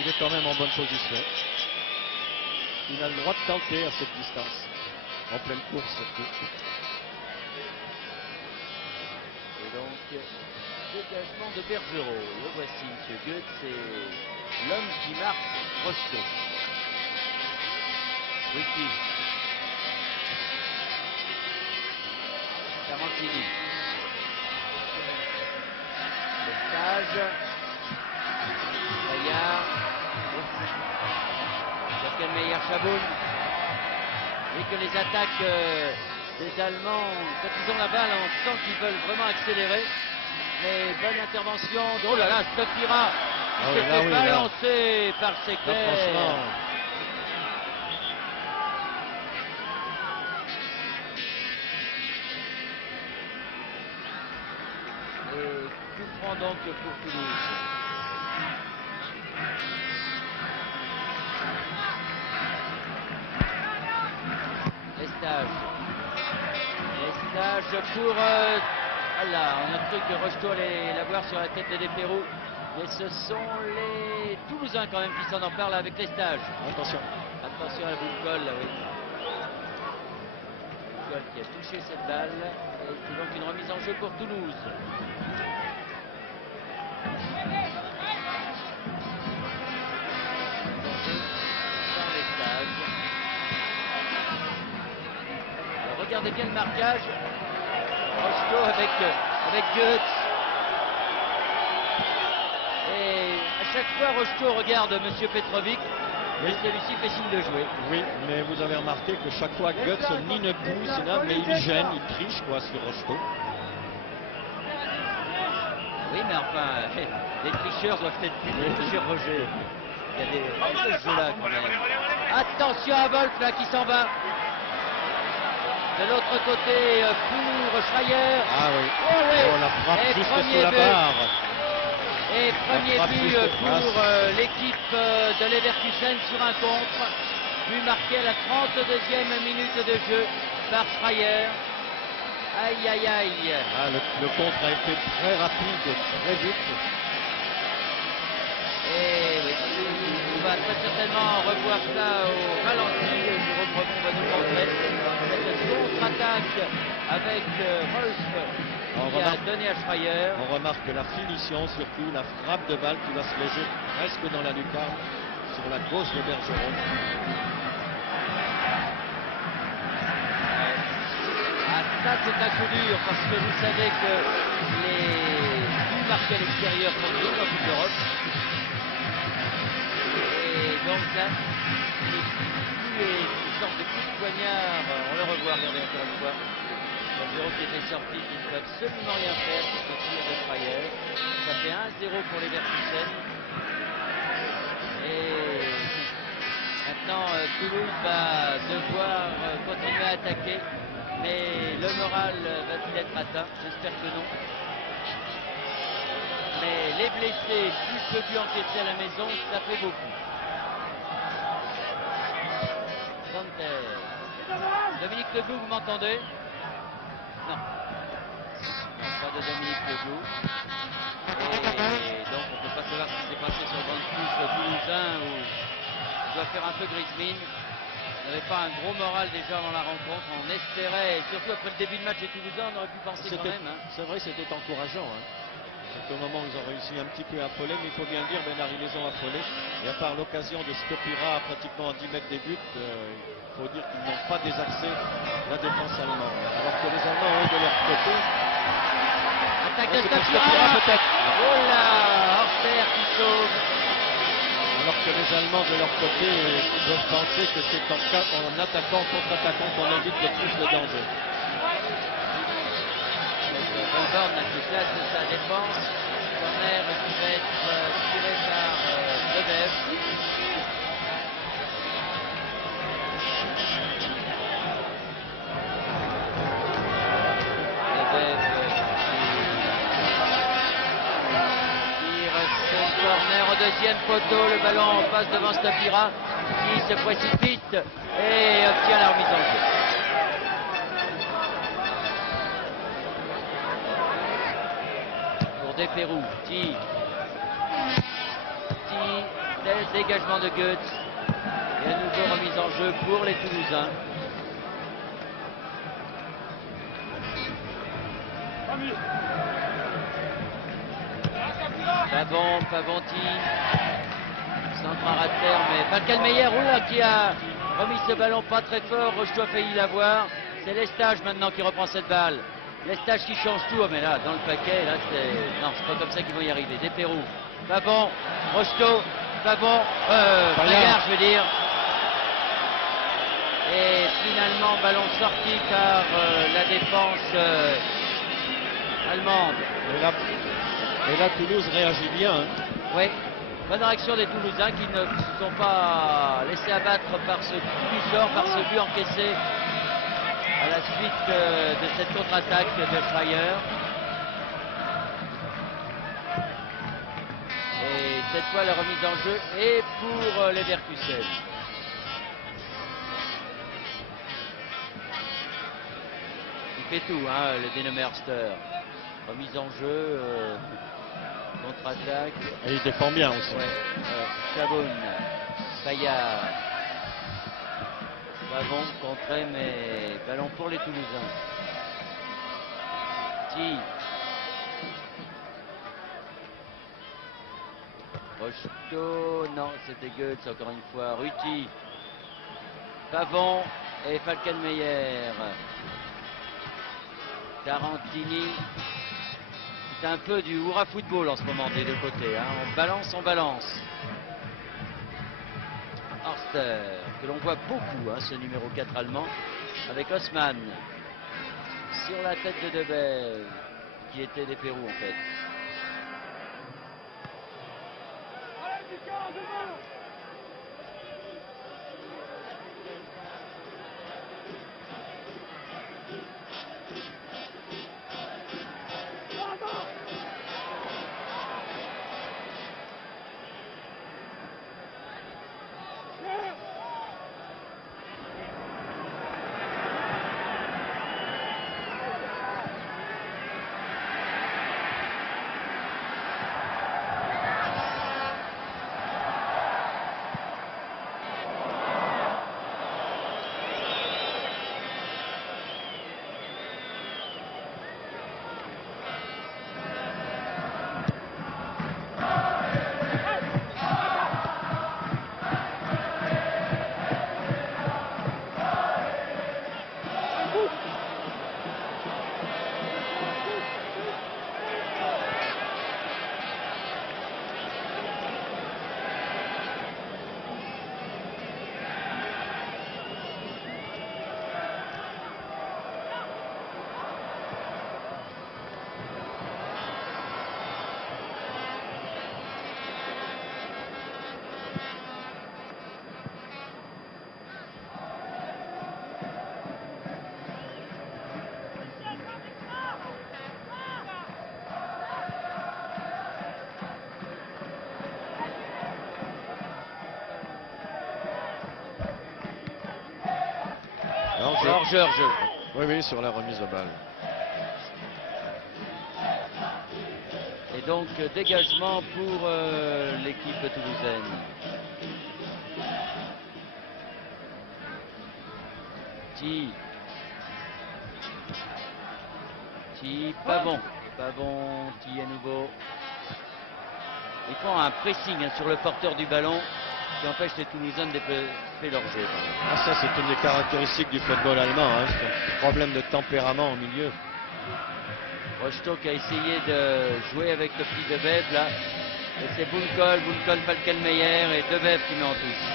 Il est quand même en bonne position. Il a le droit de tenter à cette distance. en pleine course surtout. Et donc, dégagement de Bergerot. Le voici, M. Goetz, c'est l'homme qui marque Rosto. Wiki. Tarantini. Le stage. Bayard. Meyer Chaboun. Et que les attaques des Allemands, quand ils ont la balle, on sent qu'ils veulent vraiment accélérer. Mais bonne intervention. Oh là là, Stopira qui s'est fait balancer par Seclair. Et coup franc donc pour Toulouse. Les stages pour... voilà, on a cru que Rocheteau allait l'avoir sur la tête de Despérou. Mais ce sont les Toulousains quand même qui s'en emparent avec les stages. Attention. Attention à la boule-colle, là, oui. Boule-colle qui a touché cette balle. Et c'est donc une remise en jeu pour Toulouse. Dans les stages. Alors, regardez bien le marquage. Rocheteau avec Goetz. Et à chaque fois, Rocheteau regarde M. Petrovic. Et celui-ci fait signe de jouer. Oui, mais vous avez remarqué que chaque fois Goetz ni ne pousse, mais il gêne, il triche quoi sur Rocheteau. Oui, mais enfin, les tricheurs doivent être punis, cher Roger. Il y a des règles de ce jeu-là quand même. Attention à Wolf là qui s'en va. De l'autre côté pour Schreier. Ah oui. Oh, oui. Oh, la frappe Et juste premier sous la but. barre. Et premier but juste pour l'équipe de Leverkusen sur un contre. But marqué à la 32e minute de jeu par Schreier. Aïe aïe aïe. Ah, le contre a été très rapide, très vite. Et oui, on va très certainement revoir ça au ralenti. Jérôme Rebond va nous montrer cette contre-attaque avec Rolf qui a donné à Schreier. On remarque la finition, surtout la frappe de balle qui va se loger presque dans la lucarne sur la gauche de Bergeron. Ah, ça c'est un coup dur parce que vous savez que les buts marqués à l'extérieur sont durs dans toute l'Europe. Et donc là, les coups et une sorte de coup de poignard, on le revoit, regardez encore une fois. Bergeron qui était sorti, qui ne peut absolument rien faire sur ce tir de Schreier. Ça fait 1-0 pour les Leverkusen. Et maintenant, Toulouse va devoir continuer à attaquer. Mais le moral va-t-il être atteint? J'espère que non. Mais les blessés, plus le but encaissé à la maison, ça fait beaucoup. Dominique Leglou, vous m'entendez? Non. Non, pas de Dominique Leglou. Et donc on ne peut pas savoir ce qui s'est passé sur le banc de touche toulousain où on doit faire un peu grise mine. On n'avait pas un gros moral déjà avant la rencontre. On espérait, et surtout après le début de match des Toulousains, on aurait pu penser quand même. Hein. C'est vrai, c'était encourageant. Hein. C'est au moment où ils ont réussi un petit peu à affoler, mais il faut bien dire, Bernard, ils les ont affolés. Et à part l'occasion de Stopira pratiquement à 10 mètres des buts, il faut dire qu'ils n'ont pas désaxé la défense allemande. Alors que les Allemands, eux, de leur côté... Attaque de Stopira peut-être. Oh là, Horster qui sauve. Alors que les Allemands, de leur côté, peuvent penser que c'est en attaquant, contre-attaquant qu'on évite le plus de danger. Goldborn qui place de sa défense. Corner qui va être tiré par Lebev. Lebev tire ce corner au deuxième poteau. Le ballon passe devant Stopira qui se précipite et obtient la remise en jeu. Despérou, tire, dégagement de Goetz et à nouveau remise en jeu pour les Toulousains. Pavonti. Centre à ras de terre, mais Falkenmeyer, oula, qui a remis ce ballon pas très fort. Rocheteau a failli l'avoir. C'est Lestage maintenant qui reprend cette balle. Lestage qui change tout. Oh, mais là, dans le paquet, là, c'est. Non, c'est pas comme ça qu'ils vont y arriver. Des Pérou. Pavon, Rocheteau, Pavon, Paillard, je veux dire. Et finalement, ballon sorti par la défense allemande. Et là, Toulouse réagit bien. Hein. Oui, bonne réaction des Toulousains qui ne se sont pas laissés abattre par ce coup du sort, par ce but encaissé à la suite de cette contre-attaque de Schreier. Et cette fois, la remise en jeu est pour les Leverkusen. Il fait tout, hein, le Denemerster. Remise en jeu, contre-attaque. Et il défend bien aussi. Chaboun, Paillard. Pavon contré, mais ballon pour les Toulousains. Rocheteau, non, c'était Goetz encore une fois. Ruti, Pavon et Falkenmeyer. Tarantini. C'est un peu du hurrah football en ce moment des deux côtés. Hein. On balance. Horster, que l'on voit beaucoup, hein, ce numéro 4 allemand, avec Haussmann sur la tête de Debel, qui était des Pérou en fait. Hors-jeu. Oui, sur la remise de balle. Et donc, dégagement pour l'équipe toulousaine. Pavon, à nouveau. Ils font un pressing, hein, sur le porteur du ballon qui empêche les Toulousains de développer leur jeu. Ah, ça, c'est une des caractéristiques du football allemand. Hein, c'est un problème de tempérament au milieu. Rocheteau qui a essayé de jouer avec le petit Debeb là. Et c'est Bunkol, Falkenmeyer et Debeb qui met en touche.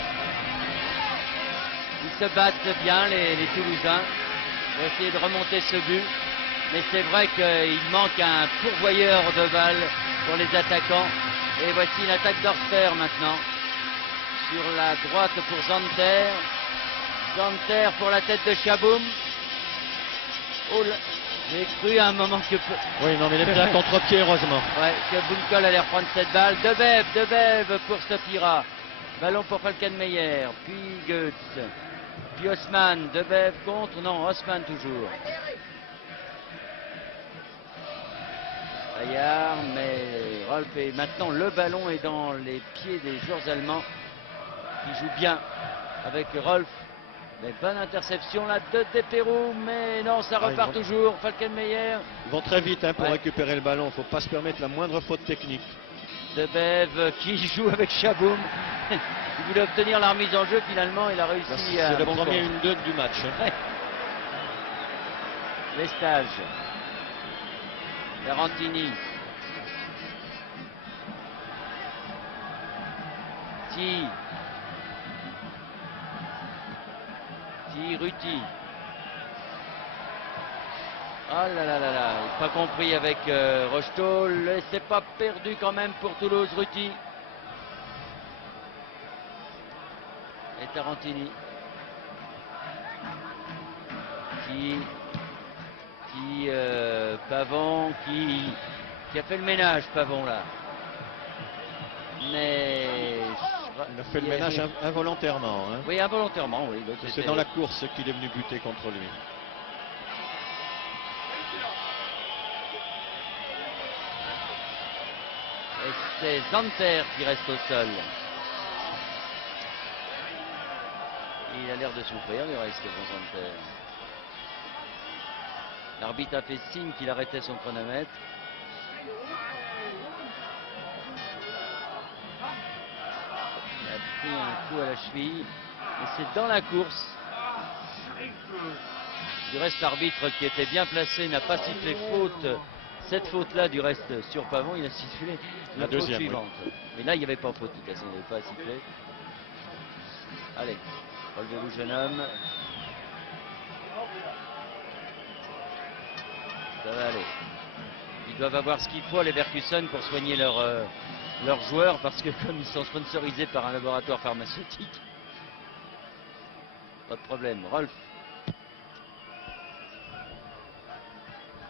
Ils se battent bien, les Toulousains, pour essayer de remonter ce but. Mais c'est vrai qu'il manque un pourvoyeur de balles pour les attaquants. Et voici l'attaque d'Horster maintenant. Sur la droite pour Zanter. Zanter pour la tête de Chaboum. Oh là, j'ai cru à un moment que... Oui, non, mais il est pris à contre-pied, heureusement. Ouais, que Bunkol allait reprendre cette balle. Debeb pour Stopira. Ballon pour Falkenmeyer. Puis Goetz. Puis Haussmann. Debeb contre. Non, Haussmann toujours. Paillard, mais Rolf, et maintenant le ballon est dans les pieds des joueurs allemands qui jouent bien avec Rolf Mais bonne interception là de Depérou, mais non, ça repart toujours. Falkenmeyer. Ils vont très vite pour Ouais. récupérer le ballon. Il ne faut pas se permettre la moindre faute technique. Debev qui joue avec Chaboum. Il voulait obtenir la remise en jeu, finalement il a réussi à... C'est le bon premier corps. 1-2 du match. Ouais. Lestage. Tarantini. Ruti. Ah là là là là, pas compris avec Rocheteau, et c'est pas perdu quand même pour Toulouse, Ruti. Et Tarantini. Pavon qui a fait le ménage, Pavon là. Mais il a fait le ménage involontairement. Hein. Oui, involontairement, oui. C'est dans la course qu'il est venu buter contre lui. Et c'est Zanter qui reste au sol. Il a l'air de souffrir, il reste bon Zanter. L'arbitre a fait signe qu'il arrêtait son chronomètre. Il a pris un coup à la cheville. Et c'est dans la course. Du reste, l'arbitre qui était bien placé n'a pas sifflé faute. Cette faute-là, du reste, sur Pavon, il a sifflé la faute suivante. Oui. Mais là, il n'y avait pas faute, de toute façon, il n'y avait pas à siffler. Allez, relevez-vous, jeune homme. Ça va aller. Ils doivent avoir ce qu'il faut à Leverkusen pour soigner leurs joueurs, parce que comme ils sont sponsorisés par un laboratoire pharmaceutique, pas de problème. Rolf.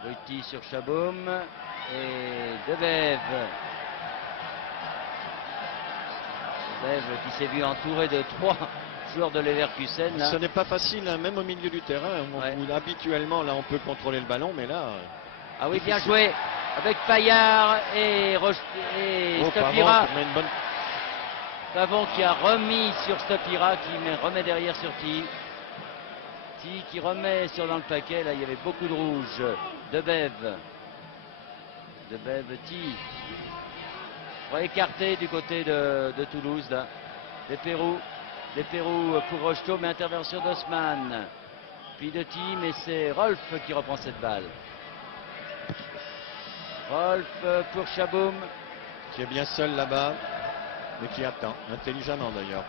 Ruti sur Chaboum et Debev. Debev qui s'est vu entouré de 3 joueurs de Leverkusen. Là. Ce n'est pas facile, hein, même au milieu du terrain. Où habituellement, là, on peut contrôler le ballon, mais là... Ah oui, bien joué avec Payard et Stopira. Pavon qui a remis sur Stopira, qui remet derrière sur Ti. Ti qui remet dans le paquet. Là, il y avait beaucoup de rouge. Debev, Ti. Écarté du côté de Toulouse. Là. Des Pérou pour Rocheteau, mais intervention d'Osman. Puis de Ti, mais c'est Rolf qui reprend cette balle. Rolf pour Chaboum. Qui est bien seul là-bas, mais qui attend. Intelligemment d'ailleurs.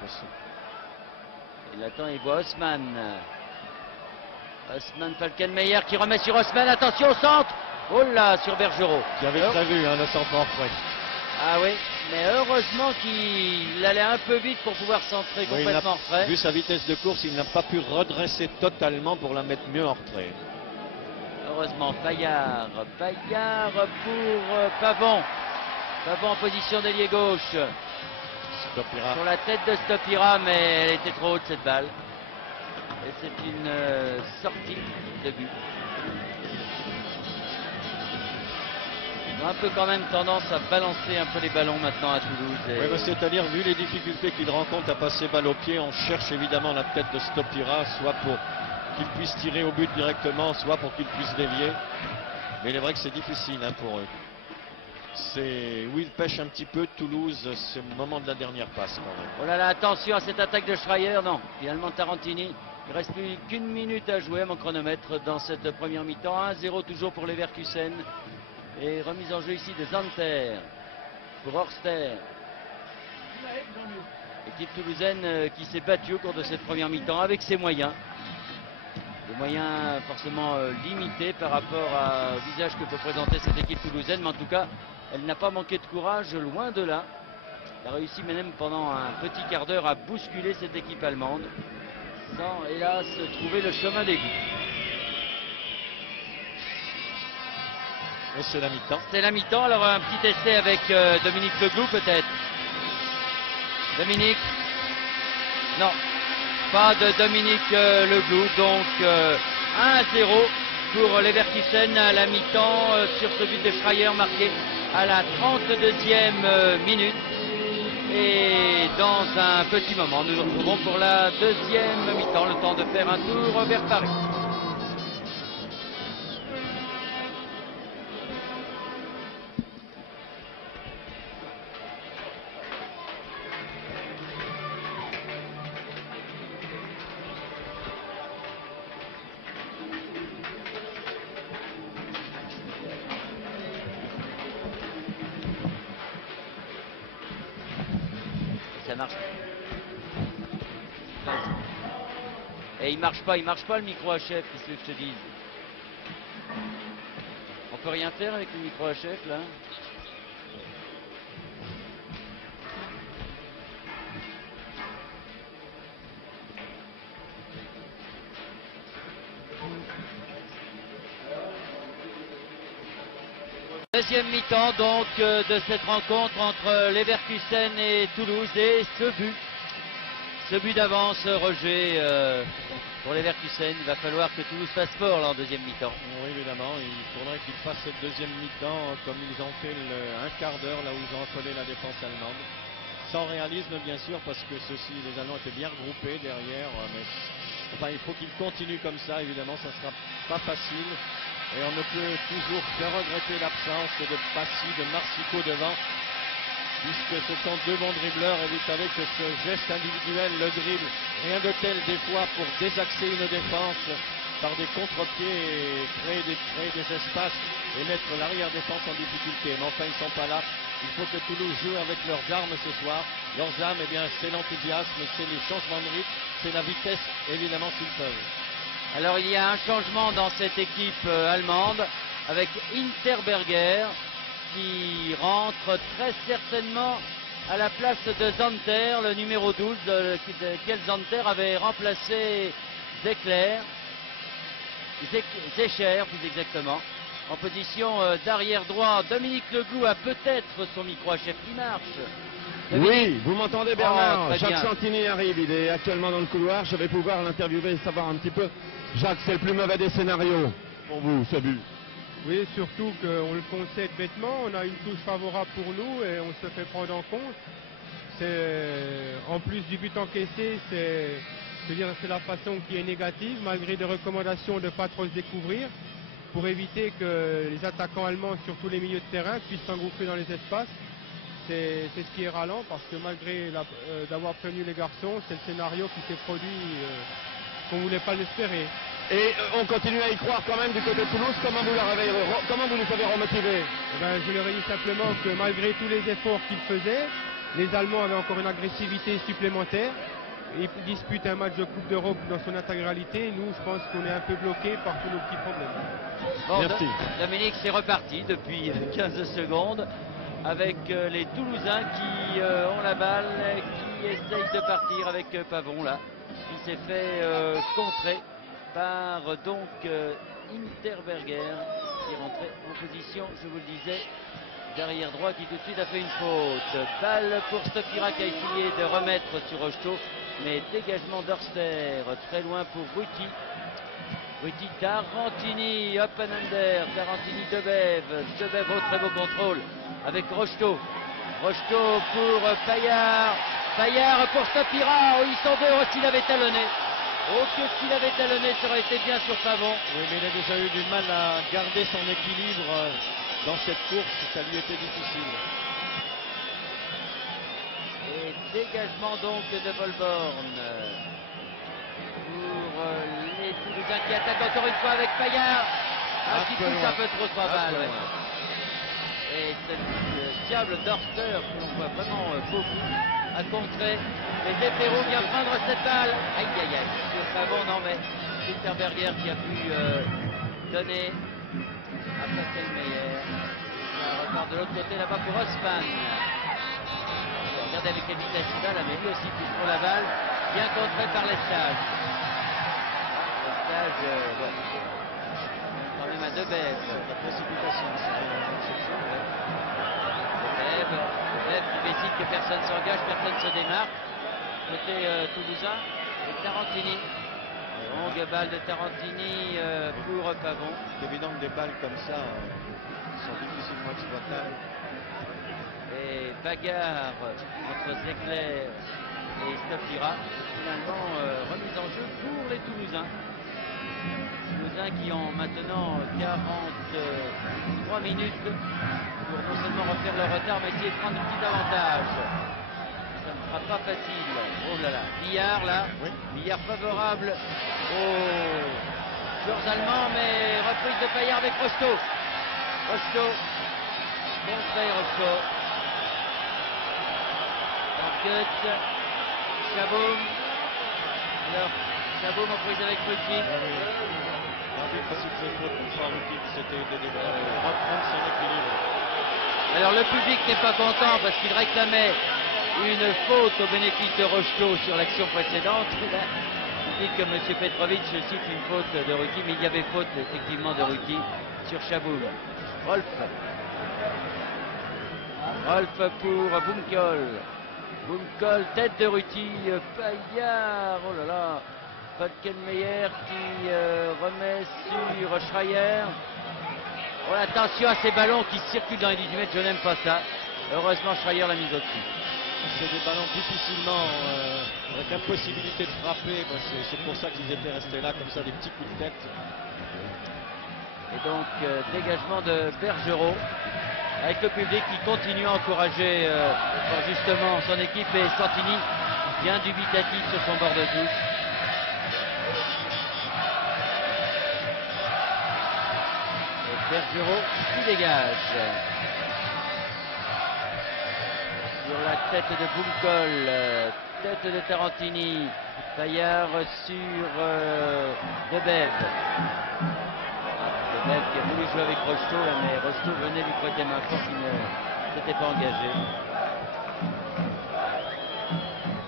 Il attend, il voit Osman. Osman Falkenmeyer qui remet sur Osman. Attention au centre. Oh là, sur Bergerot. Qui avait prévu le centre en retrait. Ah oui, mais heureusement qu'il allait un peu vite pour pouvoir centrer complètement en retrait. Vu sa vitesse de course, il n'a pas pu redresser totalement pour la mettre mieux en retrait. Heureusement, Payard pour Pavon. Pavon en position d'ailier gauche. Stopira. Sur la tête de Stopira, mais elle était trop haute cette balle. Et c'est une sortie de but. Ils ont un peu quand même tendance à balancer un peu les ballons maintenant à Toulouse. Oui, c'est-à-dire, vu les difficultés qu'il rencontre à passer balle au pied, on cherche évidemment la tête de Stopira, soit pour qu'il puisse tirer au but directement, soit pour qu'il puisse dévier. Mais il est vrai que c'est difficile pour eux. C'est où ils pêchent un petit peu Toulouse, c'est le moment de la dernière passe quand même. Oh là là, attention à cette attaque de Schreier. Non, finalement Tarantini. Il ne reste plus qu'une minute à jouer à mon chronomètre dans cette première mi-temps. 1-0 toujours pour Leverkusen. Et remise en jeu ici de Zanter pour Horster. Équipe toulousaine qui s'est battue au cours de cette première mi-temps avec ses moyens. Des moyens forcément limités par rapport au visage que peut présenter cette équipe toulousaine. Mais en tout cas, elle n'a pas manqué de courage, loin de là. Elle a réussi même pendant un petit quart d'heure à bousculer cette équipe allemande. Sans, hélas, trouver le chemin des buts. Et c'est la mi-temps. C'est la mi-temps, alors un petit essai avec Dominique Leglou peut-être. Dominique. Non, pas de Dominique Leglou, donc 1-0 pour Leverkusen à la mi-temps sur ce but de Schreier marqué à la 32e minute. Et dans un petit moment, nous nous retrouvons pour la deuxième mi-temps, le temps de faire un tour vers Paris. Ça marche. Et il marche pas le micro HF, qu'est-ce que je te dis? On peut rien faire avec le micro HF là? Deuxième mi-temps donc de cette rencontre entre Leverkusen et Toulouse, et ce but d'avance, Roger, pour Leverkusen. Il va falloir que Toulouse fasse fort là, en deuxième mi-temps. Oui, évidemment, il faudrait qu'ils fassent cette deuxième mi-temps comme ils ont fait un quart d'heure là où ils ont affolé la défense allemande. Sans réalisme bien sûr, parce que les Allemands étaient bien regroupés derrière, mais enfin il faut qu'ils continuent comme ça, évidemment ça ne sera pas facile. Et on ne peut toujours que regretter l'absence de Passy, de Marsico devant, puisque ce sont deux bons dribbleurs. Et vous savez que ce geste individuel, le dribble, rien de tel des fois pour désaxer une défense par des contre-pieds et créer des espaces et mettre l'arrière-défense en difficulté. Mais enfin, ils ne sont pas là. Il faut que Toulouse joue avec leurs armes ce soir. Leurs armes, eh bien, c'est l'enthousiasme, c'est les changements de rythme, c'est la vitesse, évidemment, s'ils peuvent. Alors il y a un changement dans cette équipe allemande avec Interberger qui rentre très certainement à la place de Zanter, le numéro 12, quel Zanter avait remplacé Zecher, plus exactement. En position d'arrière droit, Dominique Leglou a peut-être son micro HF qui marche. Oui, vous m'entendez Bernard? très Jacques bien. Santini arrive, il est actuellement dans le couloir. Je vais pouvoir l'interviewer et savoir un petit peu. Jacques, c'est le plus mauvais des scénarios pour vous, ce but. Oui, surtout qu'on le concède bêtement, on a une touche favorable pour nous et on se fait prendre en compte. En plus du but encaissé, c'est la façon qui est négative, malgré des recommandations de ne pas trop se découvrir, pour éviter que les attaquants allemands, surtout les milieux de terrain, puissent s'engouffrer dans les espaces. C'est ce qui est ralent, parce que malgré d'avoir prévenu les garçons, c'est le scénario qui s'est produit qu'on ne voulait pas l'espérer. Et on continue à y croire quand même du côté de Toulouse. Comment vous nous avez remotivé? Je leur ai dit simplement que malgré tous les efforts qu'ils faisaient, les Allemands avaient encore une agressivité supplémentaire. Ils disputent un match de Coupe d'Europe dans son intégralité. Nous, je pense qu'on est un peu bloqués par tous nos petits problèmes. Bon, Merci. Dominique, c'est reparti depuis 15 secondes avec les Toulousains qui ont la balle, qui essayent de partir avec Pavon là. Il s'est fait contrer par donc Interberger qui est rentré en position, je vous le disais, d'arrière droit, qui tout de suite a fait une faute. Balle pour Stopira qui a essayé de remettre sur Rocheteau, mais dégagement d'Orster, très loin pour Guti. Guti, Tarantini, Oppenander, Tarantini, Debev au très beau contrôle avec Rocheteau. Rocheteau pour Payard. Payard pour Stopira. Oh, ils sont deux. Oh, s'il avait talonné. Oh, que s'il avait talonné, ça aurait été bien sur Pavon. Oui, mais il a déjà eu du mal à garder son équilibre dans cette course. Ça lui était difficile. Et dégagement donc de Volborn pour les Toulousains qui attaquent encore une fois avec Payard. Qui pousse un peu trop sa balle. Ouais. Et ce diable d'Orster que l'on voit vraiment beaucoup a contré. Et Desperaux vient prendre cette balle. Aïe aïe aïe. Sur Pavon, non mais Interberger qui a pu donner à Pastelmeyer. Ça repart de l'autre côté là-bas pour Osman. Regardez avec quelle vitesse il va là, mais lui aussi pousse pour la balle. Bien contré par l'Estage. L'Estage, bon. Quand même à Debev. La précipitation, Debev qui décide que personne s'engage, personne se démarque. Côté toulousain, et Tarantini. Longue balle de Tarantini pour Pavon. C'est évident que des balles comme ça sont difficilement exploitables. et bagarre entre Zecler et Stopira. Finalement, remise en jeu pour les Toulousains. Toulousains qui ont maintenant 43 minutes pour non seulement refaire leur retard, mais essayer de prendre un petit avantage. Ça ne sera pas facile. Oh là là, Billard là, Oui. Billard favorable aux joueurs allemands, mais reprise de Payard avec Rocheteau. Rocheteau, contré Rocheteau. Barquette, Chaboum. Alors, Chaboum en prise avec Ruti. L'arbitre a sifflé faute pour Farouki qui s'était aidé de reprendre son équilibre. Alors le public n'est pas content parce qu'il réclamait une faute au bénéfice de Rocheteau sur l'action précédente. Là, il dit que M. Petrovic cite une faute de Ruti, mais il y avait faute effectivement de Ruti sur Chaboum. Rolf pour Boumkol. Boumkol, tête de Ruti, Payard, oh là là. Falkenmeyer qui remet sur Schreier. Oh, attention à ces ballons qui circulent dans les 18 mètres, je n'aime pas ça. Heureusement, Schreier l'a mise au-dessus. C'est des ballons difficilement, avec impossibilité de frapper. C'est pour ça qu'ils étaient restés là, comme ça, des petits coups de tête. Et donc, dégagement de Bergerot, avec le public qui continue à encourager justement son équipe, et Santini bien dubitatif sur son bord de touche. Et Bergerot qui dégage. Sur la tête de Boumkol, tête de Tarantini, Payard sur Debev. Debev qui a voulu jouer avec Rocheteau, mais Rocheteau venait lui prêter main forte, il ne s'était pas engagé.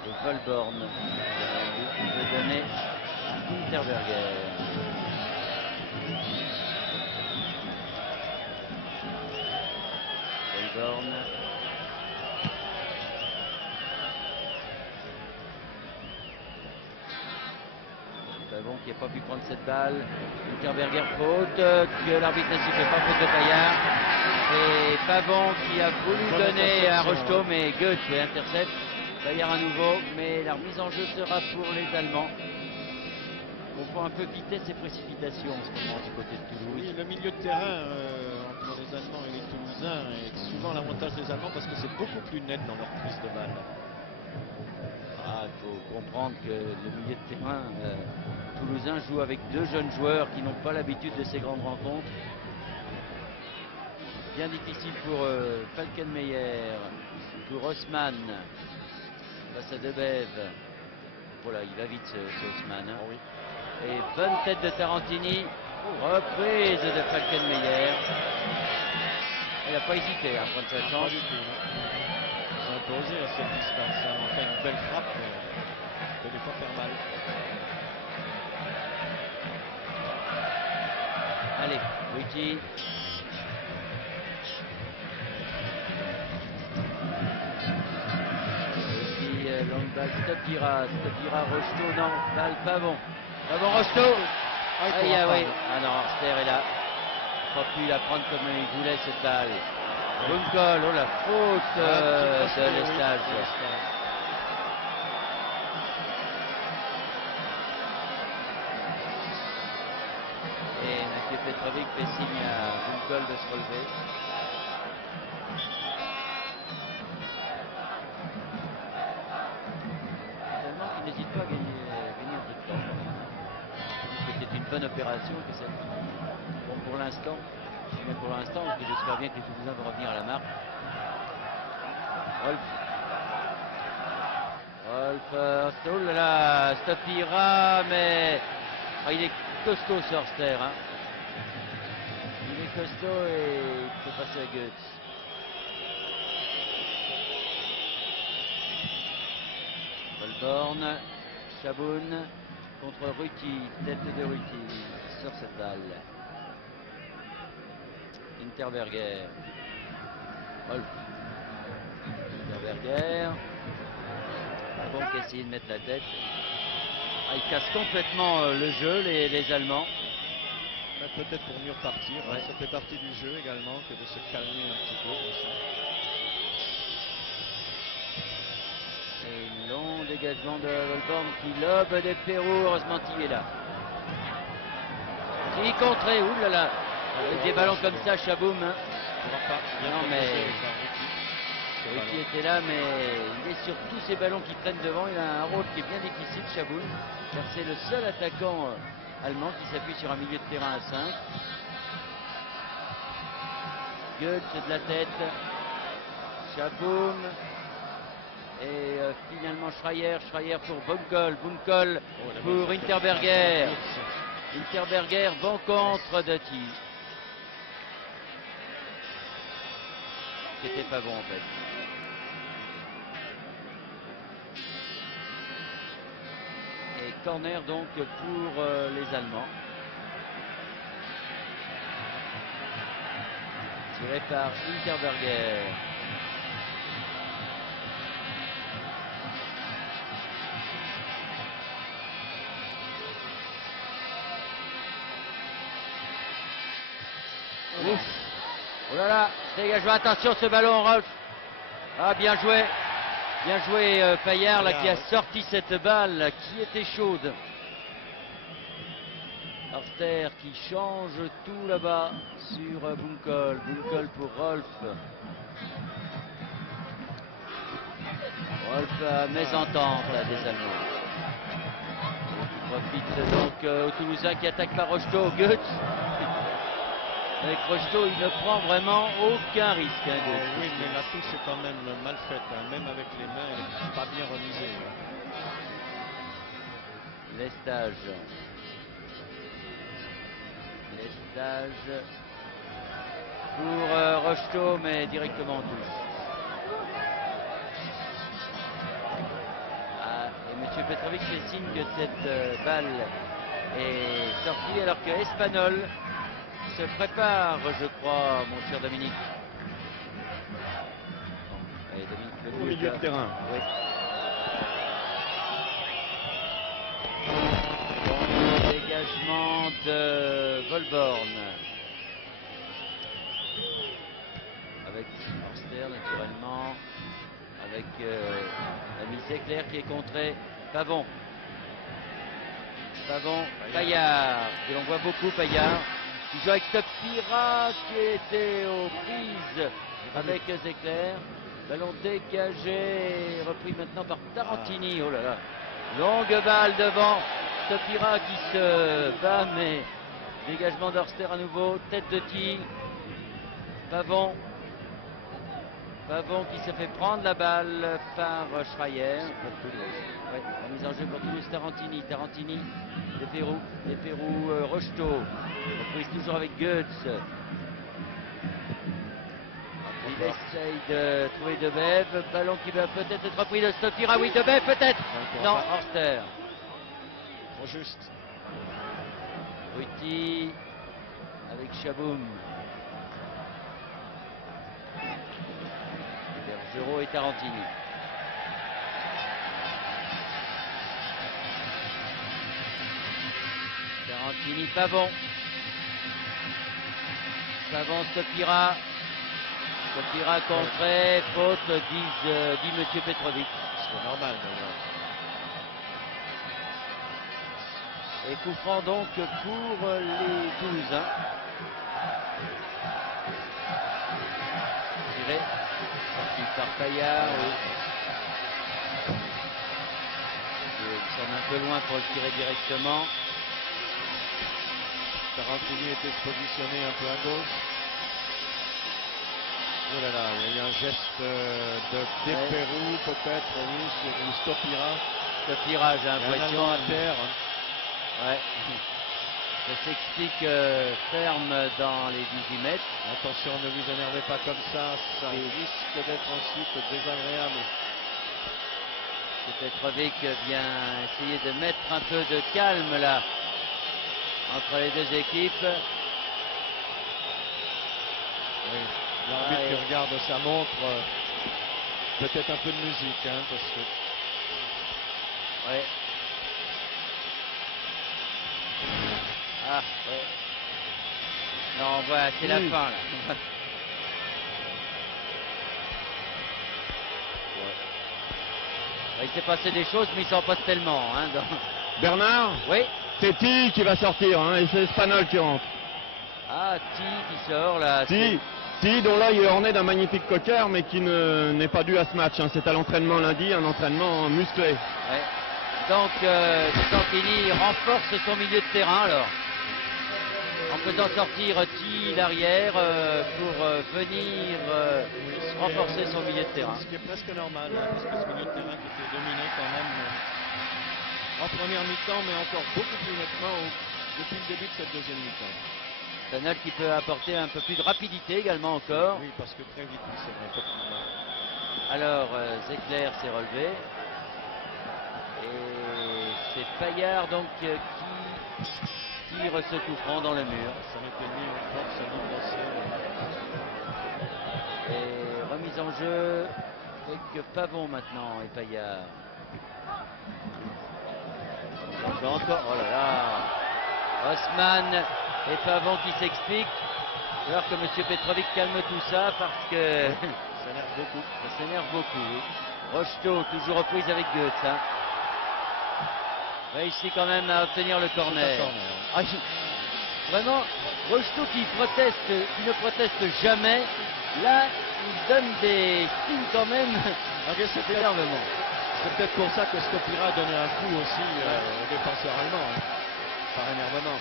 Et Volborn qui veut donner Interberger. Volborn. Pavon qui n'a pas pu prendre cette balle. Interberger faute, que l'arbitre ne siffle pas, faute de Payard. Et Pavon qui a voulu donner à Rocheteau, mais Goethe intercepte. Payard à nouveau, mais la remise en jeu sera pour les Allemands. On voit un peu vitesse et précipitation en ce moment du côté de Toulouse. Oui, le milieu de terrain entre les Allemands et les Toulousains est souvent l'avantage des Allemands parce que c'est beaucoup plus net dans leur prise de balle. Il faut comprendre que le milieu de terrain toulousain joue avec deux jeunes joueurs qui n'ont pas l'habitude de ces grandes rencontres. Bien difficile pour Falkenmeyer, pour Haussmann, face à Debev. Voilà, il va vite ce Haussmann. Hein. Oh oui. Et bonne tête de Tarantini, reprise de Falkenmeyer. Il n'a pas hésité à prendre sa chance. C'est un peu osé à cette distance. On fait une belle frappe, mais ne pas faire mal. Allez, Ruti. Ruti, longue balle, Stopira, Rocheteau, non, balle Pavon. Pavon, Rocheteau. Aïe, ah oui. Ah non, Arster est là. Pas pu la prendre comme il voulait cette balle. Boumkol, oh la faute de Lestage. Et M. Petrovic fait signe à Boumkol de se relever. Tellement qu'il n'hésite pas à gagner un peu de temps. C'était une bonne opération que celle. Bon, pour l'instant, j'espère bien que les Toulousains vont revenir à la marque. Rolf, oh là là, Stopira, mais il est costaud ce Horster. Hein. Il est costaud et il peut passer à Goethe. Volborn, Chaboun contre Ruti, tête de Ruti, sur cette balle. Interberger. Rolf. Interberger. Bon, qui essaye de mettre la tête. Ah, il casse complètement le jeu, les Allemands. Peut-être pour mieux repartir. Ouais. Ça fait partie du jeu également que de se calmer un petit peu comme ça. dégagement de Volborn qui lobe des Pérou. Heureusement, Tilly est là. Tilly contré, oulala. Avec des ballons comme ça, Chaboum. Hein. Non, mais qui était là, mais il est sur tous ces ballons qui traînent devant. Il a un rôle qui est bien difficile, Chaboum, car c'est le seul attaquant allemand qui s'appuie sur un milieu de terrain à 5. Goetz de la tête, Chaboum et finalement Schreier pour Bunkel pour Interberger. Interberger, bon contre de Tilly. C'était pas bon en fait. Et corner donc pour les Allemands. Tiré par Interberger. Ouf. Oh là là, dégagement, attention ce ballon, Rolf. Ah, bien joué Paillard là, qui a sorti cette balle qui était chaude. Horster qui change tout là-bas sur Bunkel pour Rolf. Rolf a mésentente là, des Allemands. Il profite donc au Toulousain qui attaque par Rocheteau. Goetz. Avec Rocheteau, il ne prend vraiment aucun risque. Hein, oui, mais la touche est quand même mal faite. Hein. Même avec les mains, elle n'est pas bien remisée. Lestage pour Rocheteau, mais directement en touche. Ah, et M. Petrovic fait signe que cette balle est sortie, alors que Espagnol se prépare, je crois, mon cher Dominique. Allez, Dominique, Au milieu de terrain. Oui. Bon dégagement de Volborn. Avec Horster, naturellement. Avec l'ami Secler qui est contré. Pavon, Paillard, que l'on voit beaucoup, Paillard. Il joue avec Topira qui était aux prises avec Zecler. Ballon dégagé, repris maintenant par Tarantini. Oh là là, longue balle devant. Topira qui se bat, mais dégagement d'Horster à nouveau. Tête de Tilly. Pavon qui se fait prendre la balle par Schreier. Ouais, la mise en jeu pour Toulouse, Tarantini, les Pérou, Rocheteau. Reprise toujours avec Goetz. Il essaye de trouver Debev. Ballon qui va peut-être être repris de Stopira. Oui, Debev peut-être. Non, Horster. Trop juste. Ruti avec Chaboum. Bergerot et Tarantini. Tarantini, Pavon, Stopira contré, faute, dit Monsieur Petrovic. C'est normal d'ailleurs. Et coup franc donc pour les Toulousains. Tiré, sorti par Paillard. Oui. Il semble un peu loin pour le tirer directement. Tarantini était positionné un peu à gauche. Oh là là, il y a eu un geste de Pérou peut-être, oui, sur Stopira. Stopira, j'ai l'impression. À terre. Ouais. Ça s'explique ferme dans les 18 mètres. Attention, ne vous énervez pas comme ça risque d'être ensuite désagréable. Petrovic vient essayer de mettre un peu de calme là entre les deux équipes. Oui. L'arbitre qui regarde sa montre, peut-être un peu de musique, hein, parce que. Ouais. Ah, ouais. Non, voilà, c'est la fin là. Il s'est passé des choses, mais il s'en passe tellement. Hein, Bernard, oui. c'est Ti qui va sortir, hein, et c'est Espanol qui rentre. Ah, Ti qui sort là. Ti, dont l'œil est orné d'un magnifique cocker, mais qui n'est pas dû à ce match. Hein. C'est à l'entraînement lundi, un entraînement musclé. Ouais. Donc, Santini renforce son milieu de terrain alors, en faisant sortir Ti l'arrière pour venir renforcer son milieu de terrain. Ce qui est presque normal, hein, parce que ce milieu de terrain qui était dominé quand même en première mi-temps, mais encore beaucoup plus nettement depuis le début de cette deuxième mi-temps. Espanol qui peut apporter un peu plus de rapidité également encore. Oui, parce que très vite, c'est vrai, beaucoup plus mal. Alors, Zecler s'est relevé. Et c'est Paillard donc qui tire ce coup franc dans le mur. Ça m'était mis en force au dossier. Et remise en jeu avec Pavon maintenant et Paillard. Encore, oh là là, Haussmann et Pavon qui s'expliquent. Alors que M. Petrovic calme tout ça parce que Ça s'énerve beaucoup. ça s'énerve beaucoup. Oui. Rocheteau toujours aux prises avec Goetz. Hein. Réussit quand même à obtenir le corner. Ah, vraiment, Rocheteau qui ne proteste jamais. Là, il donne des signes quand même d'énervement. C'est peut-être pour ça que Stopira a donné un coup aussi au défenseur allemand, hein, par énervement.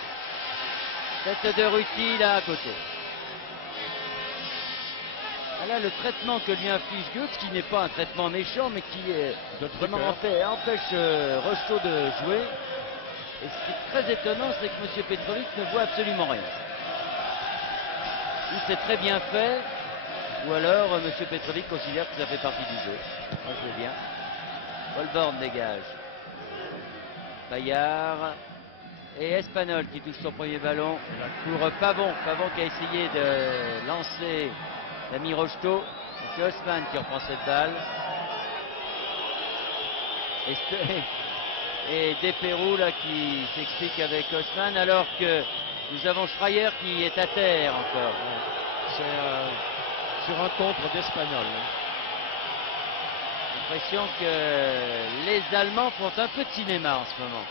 Tête de Ruti là à côté. Ah là, le traitement que lui inflige Goetz, qui n'est pas un traitement méchant, mais qui est vraiment empêche Rocheteau de jouer. Et ce qui est très étonnant, c'est que M. Petrovic ne voit absolument rien. Ou c'est très bien fait, ou alors M. Petrovic considère que ça fait partie du jeu. Moi, je veux bien. Holborn dégage. Paillard et Espanol qui touche son premier ballon pour Pavon. Pavon qui a essayé de lancer l'ami Rocheteau. C'est Haussmann qui reprend cette balle. Et Despérou là qui s'explique avec Haussmann alors que nous avons Schreier qui est à terre encore. C'est sur un contre d'Espagnol. J'ai l'impression que les Allemands font un peu de cinéma en ce moment.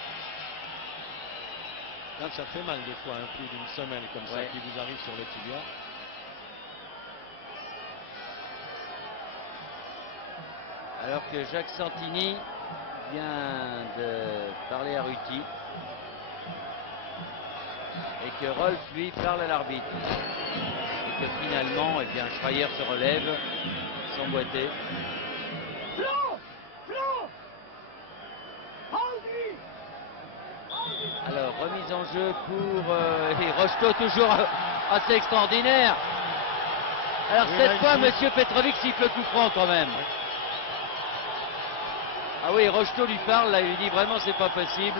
Quand ça fait mal des fois, un coup d'une semelle comme ça Ouais. qui vous arrive sur le tibia. Alors que Jacques Santini vient de parler à Ruti. Et que Rolf, lui, parle à l'arbitre. Et que finalement, eh bien, Schreier se relève, sans boiter. Alors, remise en jeu pour et Rocheteau, toujours assez extraordinaire. Alors, Oui, cette là, fois, ici. Monsieur Petrovic siffle coup franc quand même. Ah oui, Rocheteau lui parle, là, il lui dit vraiment c'est pas possible.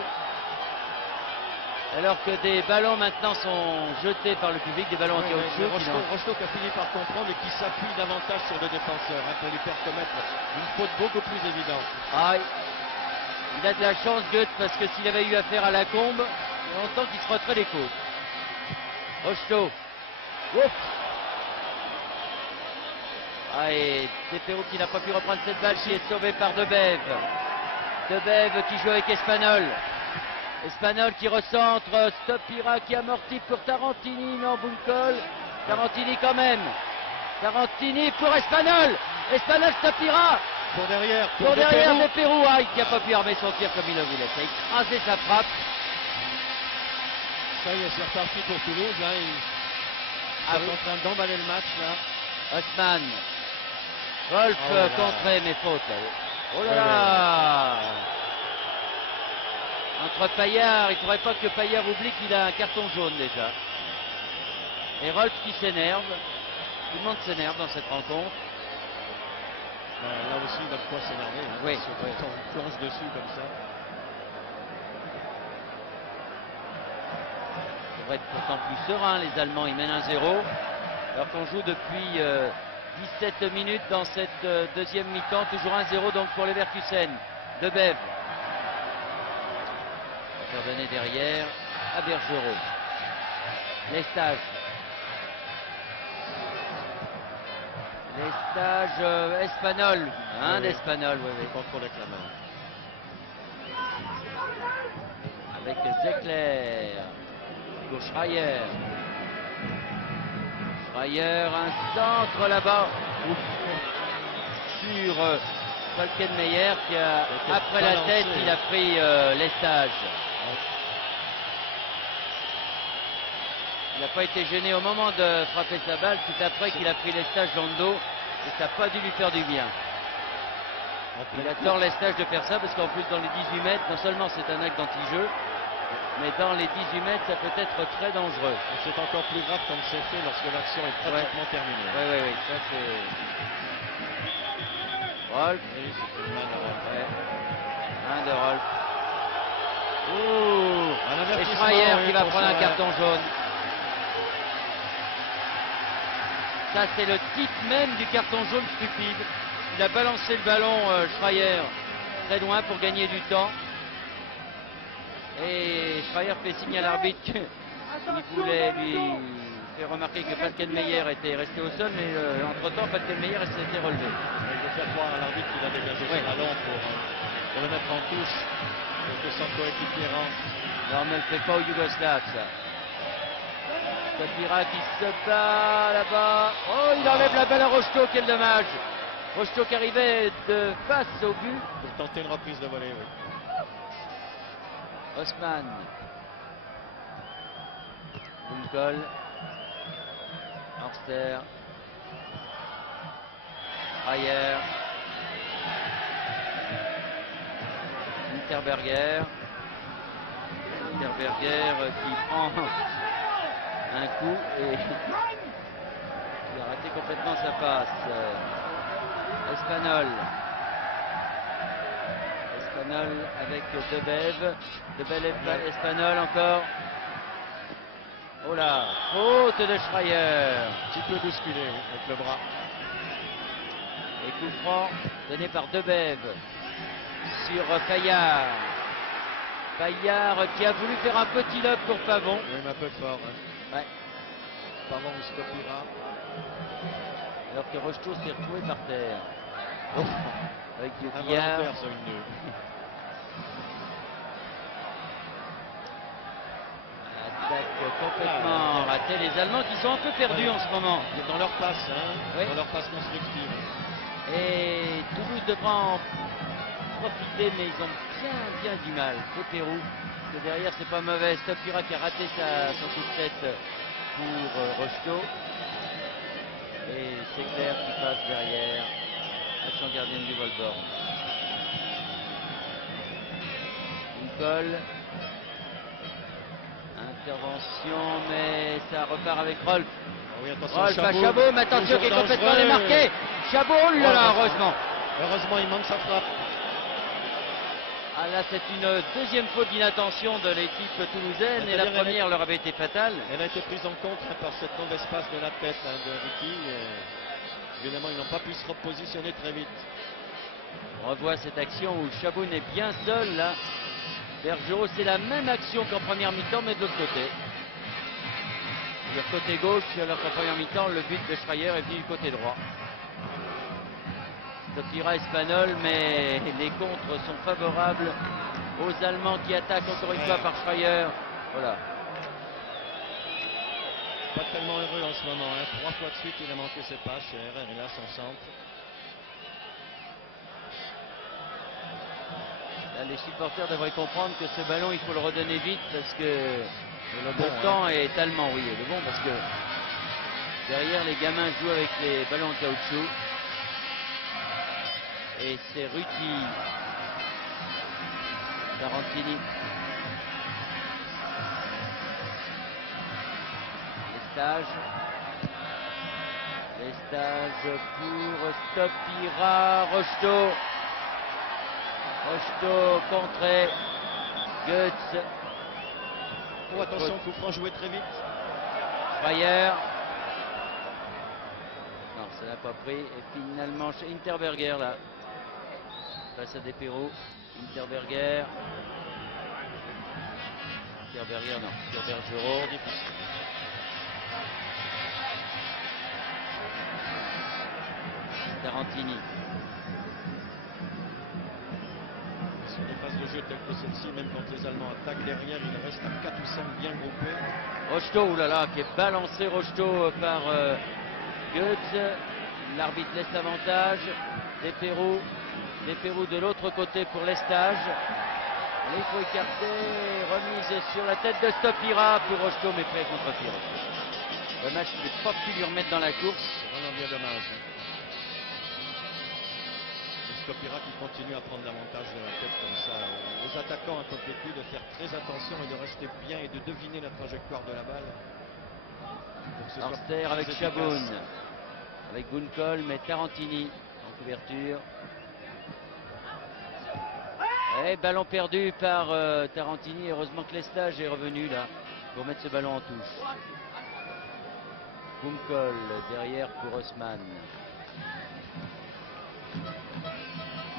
Alors que des ballons maintenant sont jetés par le public, des ballons anti-Rocheteau. Rocheteau qui a fini par comprendre et qui s'appuie davantage sur le défenseur hein, pour lui faire commettre une faute beaucoup plus évidente. Ah, il a de la chance, Goethe, parce que s'il avait eu affaire à la combe, il y a longtemps qu'il se frotterait les côtes. Rocheteau. Ouf. Ah, et Despérou qui n'a pas pu reprendre cette balle, qui est sauvé par Debève. Debève qui joue avec Espanol. Espanol qui recentre, Stopira qui amortit pour Tarantini, non, Bunkol. Tarantini quand même. Tarantini pour Espanol. Espanol, Stopira. Pour derrière, Pour derrière Despérou, qui n'a pas pu armer son tir comme il le voulait. Ça a écrasé sa frappe. Ça y est, c'est reparti pour Toulouse. Là, ils sont en train d'emballer le match. Là. Haussmann. Wolf Oh là là. contré, mais faute. Là. Oh là là. Entre Paillard, il ne faudrait pas que Paillard oublie qu'il a un carton jaune déjà. Et Rolf qui s'énerve. Tout le monde s'énerve dans cette rencontre. Là aussi, il a de quoi s'énerver. Hein, Oui. parce que quand on plonge dessus comme ça. Ça devrait être pourtant plus serein. Les Allemands, ils mènent 1-0. Alors qu'on joue depuis 17 minutes dans cette deuxième mi-temps. Toujours 1-0 donc pour les Leverkusen. Debève. On va faire donner derrière à Bergerot. Lestage. Lestage espagnol. Un Oui. d'espagnol, oui, oui. Contrôle avec la main. Avec Zecler. Pour Schreier. Schreier, un centre là-bas. Sur Falkenmeyer qui a, C'était après la balancé. tête, il a pris Lestage. Il n'a pas été gêné au moment de frapper sa balle, c'est après qu'il a pris Lestage dans le dos et ça n'a pas dû lui faire du bien. Il a tort Lestage de faire ça parce qu'en plus dans les 18 mètres, non seulement c'est un acte d'anti-jeu, mais dans les 18 mètres ça peut être très dangereux. Et c'est encore plus grave comme c'est fait lorsque l'action est pratiquement terminée. Oui, ça c'est... Rolf, Oui, c'est une main de Rolf. ouais. Un de Rolf. Ouh, Un et avertissement, Schreier oui, qui va pour prendre un Schreier. carton jaune. Ça c'est le type même du carton jaune stupide. Il a balancé le ballon Schreier très loin pour gagner du temps. Et Schreier fait signe à l'arbitre qu'il voulait lui faire remarquer que Falkenmeyer était resté au sol, mais entre-temps Falkenmeyer s'était relevé. Il veut faire croire à l'arbitre qu'il a dégagé Oui. son ballon pour le mettre en touche, pour que son coéquipier rentre. Non mais le fait pas au Yougoslave ça. Tapira qui se bat là-bas. Oh, il enlève la balle à Rocheteau, quel dommage. Rocheteau qui arrivait de face au but. Pour tenter une reprise de volée, oui. Osman. Bunkol. Horster. Schreier. Interberger. Interberger qui prend un coup et il a raté complètement sa passe. Espagnol. Espagnol avec Debev. Debev Espagnol encore. Oh là, faute de Schreier. Un petit peu bousculé oui, avec le bras. Et coup franc donné par Debev sur Paillard. Paillard qui a voulu faire un petit lob pour Pavon. Oui, mais un peu fort. Hein. Ouais. Pavon ou Stopira. Alors que Rocheteau s'est retrouvé par terre. Oh, Avec Guillard. involontaire, ça, une deux. Attaque complètement ratée. Les Allemands qui sont un peu perdus en ce moment. Dans leur passe, hein, Oui. dans leur passe constructive. Et Toulouse devra en profiter, mais ils ont bien du mal. C'est Pérou. Parce que derrière, c'est pas mauvais. Stopira qui a raté son coup de tête pour Rocheteau. Et c'est clair qui passe derrière. Action gardienne du Volborg. Nicole. Intervention, mais ça repart avec Rolf. Ah oui, attention, Rolf à Chabot, mais attention qui est toujours complètement dangereux. démarqué. Chabot, oh là là, heureusement. Heureusement, il manque sa frappe. Ah là, c'est une deuxième faute d'inattention de l'équipe toulousaine et la C'est-à-dire, première leur avait été fatale. Elle a été prise en compte par cette mauvaise passe de la tête de Ricky. Évidemment, ils n'ont pas pu se repositionner très vite. On revoit cette action où Chabot est bien seul là. Bergerot, c'est la même action qu'en première mi-temps, mais de l'autre côté. Du côté gauche, alors qu'en première mi-temps, le but de Schreier est venu du côté droit. Stopira espagnol, mais les contres sont favorables aux Allemands qui attaquent encore une fois par Schreier. Voilà. Pas tellement heureux en ce moment. Hein. 3 fois de suite, il a manqué ses passes. Herrera, il a son centre. Là, les supporters devraient comprendre que ce ballon, il faut le redonner vite parce que le bon, temps est allemand. Oui, il est bon parce que derrière, les gamins jouent avec les ballons en caoutchouc. Et c'est Ruti. Tarantini. Les stages pour Stopira. Rocheteau. Rocheteau contré. Goetz. Oh, attention, coup franc joué très vite. Schreier. Non, ça n'a pas pris. Et finalement, chez Interberger là. Face à des Pérou. Interberger. Interberger, non. Interbergerot. Tarantini. Sur des phases de jeu telles que celle-ci, même quand les Allemands attaquent derrière, il reste à 4 ou 5 bien groupés. Rocheteau, oulala, qui est balancé Rocheteau par Goetz. L'arbitre laisse l'avantage. Des Pérou de l'autre côté pour Lestage. Il faut écarter, remise sur la tête de Stopira pour Rocheteau, mais prêt contre Piro. Dommage qu'il n'ait pas pu lui remettre dans la course. C'est vraiment bien dommage. Stopira qui continue à prendre l'avantage de la tête comme ça. Aux attaquants à côté de lui de faire très attention et de rester bien et de deviner la trajectoire de la balle. Arster avec Chaboun, avec Gunkol, mais Tarantini en couverture. Et ballon perdu par Tarantini. Heureusement que Lestage est revenu là pour mettre ce ballon en touche. Gunkol derrière pour Haussmann.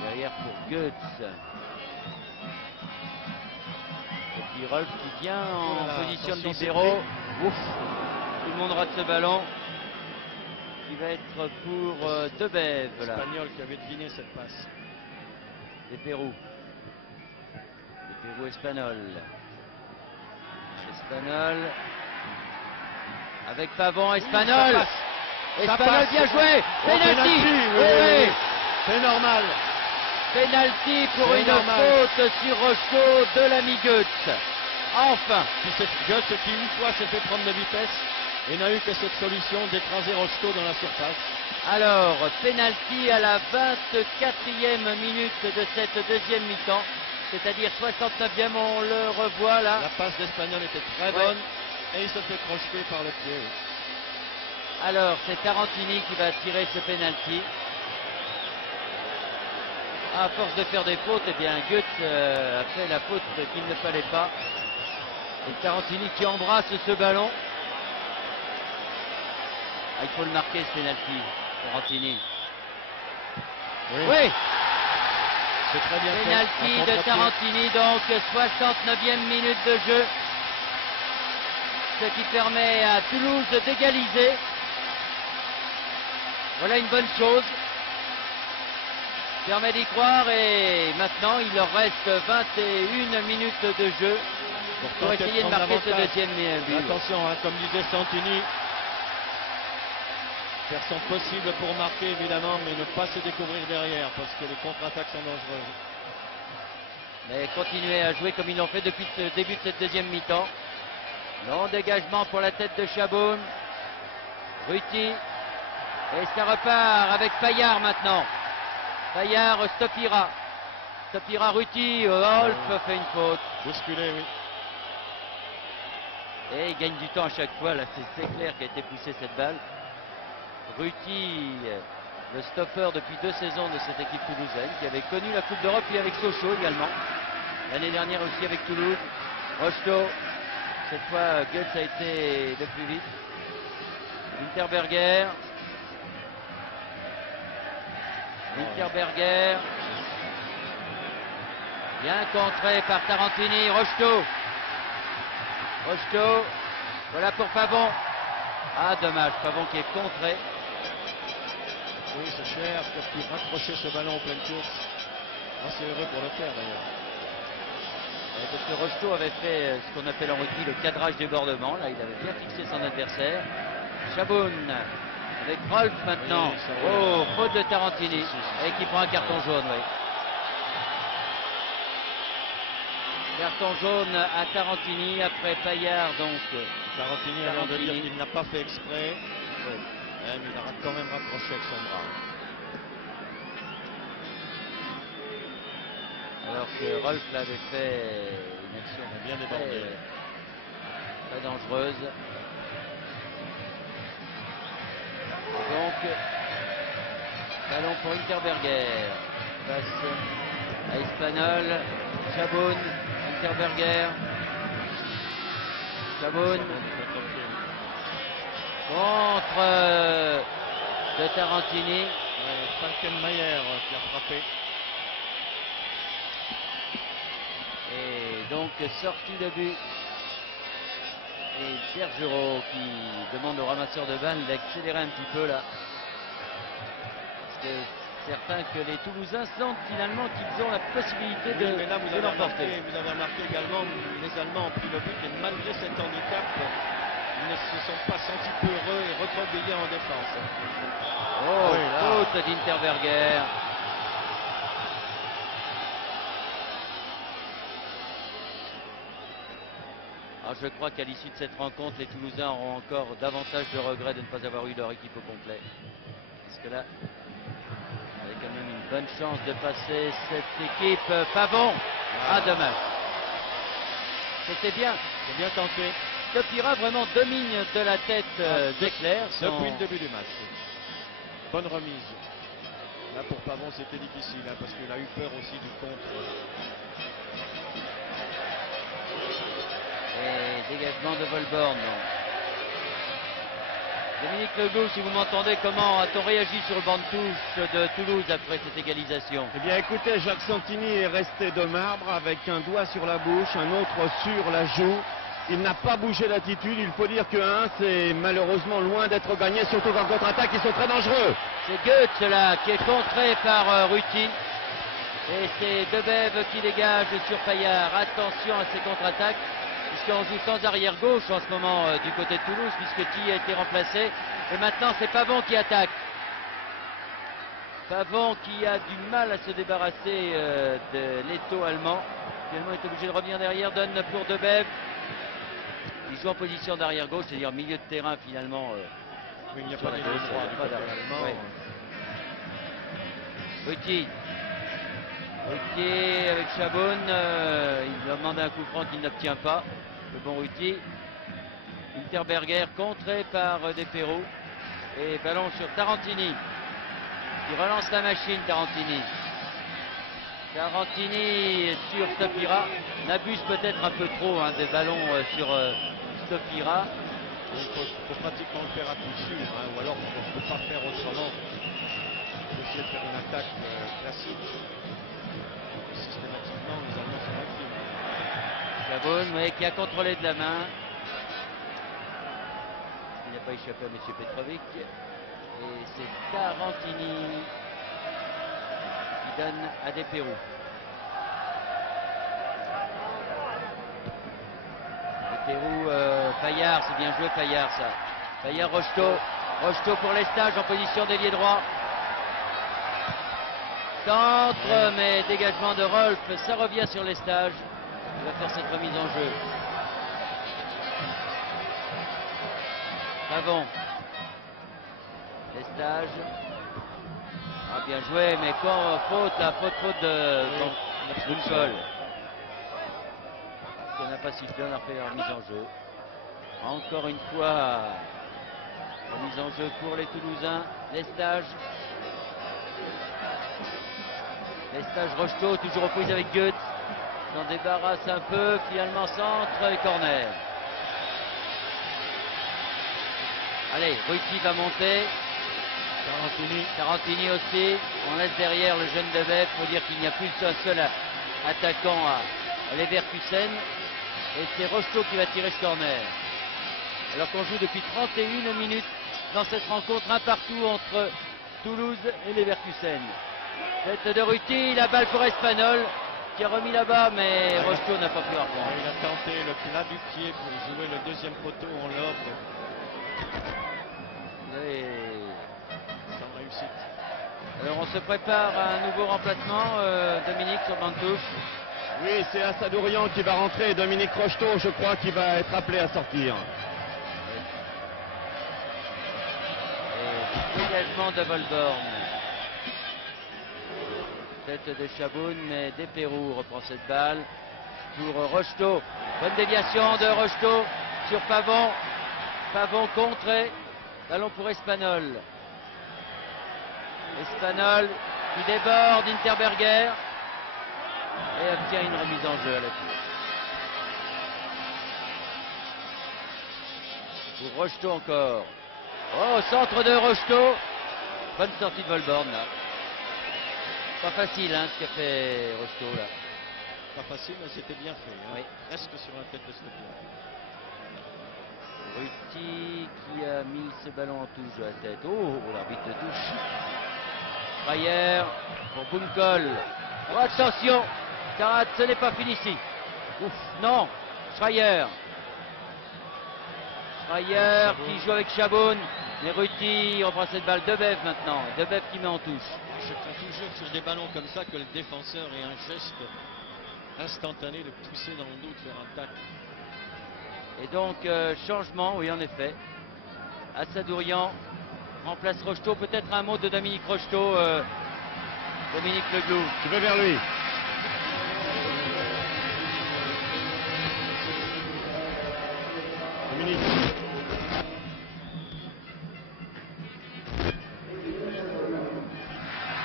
Derrière pour Goetz. Et puis Rolf qui vient en position de libéraux. Ouf, tout le monde rate ce ballon. Qui va être pour Debev. L'Espagnol qui avait deviné cette passe. Des Pérou. Des Pérou Espagnol. Espagnol. Avec Pavon, Espagnol. Espagnol bien joué. Penalty. Oui. C'est normal. Penalty pour une faute sur Rocheteau de l'ami Goetz. Enfin. Puis c'est Goetz qui une fois s'est fait prendre de vitesse et n'a eu que cette solution d'écraser Rocheteau dans la surface. Alors, penalty à la 24e minute de cette deuxième mi-temps, c'est-à-dire 69e, on le revoit là. La passe d'Espagnol était très bonne et il se fait crocheter par le pied. Alors, c'est Tarantini qui va tirer ce penalty. À force de faire des fautes, eh bien Goetz a fait la faute qu'il ne fallait pas. Et Tarantini qui embrasse ce ballon. Ah, il faut le marquer ce penalty, Tarantini. Oui. C'est très bien fait. Penalty de Tarantini, donc 69e minute de jeu. Ce qui permet à Toulouse d'égaliser. Voilà une bonne chose. Permet d'y croire et maintenant il leur reste 21 minutes de jeu pour essayer de marquer ce deuxième but. Attention, hein, comme disait Santini, faire son possible pour marquer évidemment, mais ne pas se découvrir derrière parce que les contre-attaques sont dangereuses. Mais continuer à jouer comme ils l'ont fait depuis le début de cette deuxième mi-temps. Long dégagement pour la tête de Chaboun. Ruti. Et ça repart avec Payard maintenant. Payard, Stopira. Stopira, Ruti, Wolf fait une faute. Bousculé, oui. Et il gagne du temps à chaque fois. Là, c'est clair qui a été poussé cette balle. Ruti, le stopper depuis 2 saisons de cette équipe toulousaine, qui avait connu la Coupe d'Europe, puis avec Sochaux également. L'année dernière aussi avec Toulouse. Rocheteau. Cette fois, Goetz a été le plus vite. Winterberger. Winterberger. Bien contré par Tarantini. Rocheteau. Rocheteau. Voilà pour Pavon. Ah, dommage. Pavon qui est contré. Oui, c'est cher. Qui a pu raccrocher ce ballon en pleine course. C'est heureux pour le faire d'ailleurs. Parce que Rocheteau avait fait ce qu'on appelle en rugby le cadrage débordement. Là, il avait bien fixé son adversaire. Chaboun. Avec Rolf maintenant. Oui, oh, faute de Tarantini. Et qui prend un carton jaune, oui. Carton jaune à Tarantini après Payard, donc. Tarantini a l'air de dire qu'il n'a pas fait exprès. Oui. Mais il a quand même raccroché avec son bras. Alors que Rolf l'avait fait une action bien débordée. Très dangereuse. Donc, ballon pour Winterberger. Passe à Espagnol. Chaboun, Winterberger. Chaboun. Contre de Tarantini. Falkenmayer qui a frappé. Et donc sortie de but. Et Bergerot qui demande au ramasseur de balles d'accélérer un petit peu là. certain que les Toulousains sentent finalement qu'ils ont la possibilité Oui, mais là, de l'emporter. vous avez remarqué également, les Allemands ont pris le but et malgré cet handicap, ils ne se sont pas sentis peureux et recroquevillés en défense. Oh, oui, là. faute d'Interberger. Alors je crois qu'à l'issue de cette rencontre, les Toulousains auront encore davantage de regrets de ne pas avoir eu leur équipe au complet. Parce que là, il y avait quand même une bonne chance de passer cette équipe. Pavon, dommage. C'était bien. C'est bien tenté. Stopira vraiment domine de la tête d'Eclair. Depuis le début du match. Bonne remise. Là pour Pavon c'était difficile hein, parce qu'il a eu peur aussi du contre. Et dégagement de Volborn. Dominique Legault, si vous m'entendez, comment a-t-on réagi sur le banc de touche de Toulouse après cette égalisation? Eh bien écoutez, Jacques Santini est resté de marbre avec un doigt sur la bouche, un autre sur la joue. Il n'a pas bougé d'attitude. Il faut dire que c'est malheureusement loin d'être gagné, surtout qu'en contre-attaque, ils sont très dangereux. C'est Goetz là qui est contré par Ruti. Et c'est Debève qui dégage sur Payard. Attention à ces contre-attaques, puisqu'on joue sans arrière-gauche en ce moment du côté de Toulouse, puisque Tilly a été remplacé. Et maintenant, c'est Pavon qui attaque. Pavon qui a du mal à se débarrasser de l'étau allemand. Finalement, il est obligé de revenir derrière. Donne pour Debève. Il joue en position d'arrière-gauche, c'est-à-dire milieu de terrain finalement. Oui, il n'y a sur pas la de gauche, droit il n'y a pas d'arrière. allemand. Ruti. Ruti avec Chaboun. Il demande un coup franc qu'il n'obtient pas. Le bon Ruti. Interberger contré par Desperroux. Et ballon sur Tarantini. Qui relance la machine, Tarantini. Tarantini sur Stopira. N'abuse peut-être un peu trop des ballons sur Stopira. Il faut pratiquement le faire à coup sûr, hein, ou alors on ne peut pas faire autrement. Il faut essayer de faire une attaque classique. Systématiquement, les Allemands sont actifs. Chaboun, oui, qui a contrôlé de la main. Il n'a pas échappé à M. Petrovic. Et c'est Tarantini qui donne à Desperroux. Desperroux, Payard, c'est bien joué Payard ça. Payard, Rocheteau. Rocheteau pour les stages en position d'ailier droit. Centre, mais dégagement de Rolf, ça revient sur les stages. Il va faire cette remise en jeu. Pavon. Les stages. Bien joué, mais quand faute de Bunsol. On n'a pas sifflé, on a fait la remise en jeu. Encore une fois, remise en jeu pour les Toulousains. Les stages. Les stages Rocheteau, toujours aux prises avec Goetz. S'en débarrasse un peu, finalement centre et corner. Allez, Ruti va monter. Tarantini aussi. On laisse derrière le jeune Debève pour dire qu'il n'y a plus qu'un seul attaquant à Leverkusen. Et c'est Rocheteau qui va tirer ce corner. Alors qu'on joue depuis 31 minutes dans cette rencontre, un partout entre Toulouse et Leverkusen. Tête de Ruti, la balle pour Espagnol qui a remis là-bas, mais Rocheteau n'a pas pu la reprendre. Il a tenté le plat du pied pour jouer le deuxième poteau en lobe. Sans réussite. Alors on se prépare à un nouveau remplacement, Dominique, sur le banc de touche. Oui, c'est Assadourian qui va rentrer. Dominique Rocheteau, je crois qu'il va être appelé à sortir. Et dégagement de Volborn. Tête de Chaboun, mais Desperroux reprend cette balle pour Rocheteau. Bonne déviation de Rocheteau sur Pavon. Pavon contré. Ballon pour Espagnol. Espagnol qui déborde Interberger et obtient une remise en jeu à la touche. Pour Rocheteau encore. Oh, centre de Rocheteau. Bonne sortie de Volborn là. Pas facile ce qu'a fait Rocheteau là. Pas facile, mais c'était bien fait. Hein. Oui. Presque sur la tête de Stopira. Ruti qui a mis ce ballon en touche de la tête. Oh, l'arbitre de touche. Schreier pour Bunkol. Oh, attention, car ce n'est pas fini ici. Ouf, non, Schreier. Schreier qui joue avec Chaboun. Mais Ruti reprend cette balle. Debev maintenant. Debev qui met en touche. Je crois toujours sur des ballons comme ça que le défenseur ait un geste instantané de pousser dans le dos, de faire un tacle. Et donc, changement, oui, en effet. Assadourian remplace Rocheteau. Peut-être un mot de Dominique Rocheteau. Dominique Leglou. Je vais vers lui. Dominique.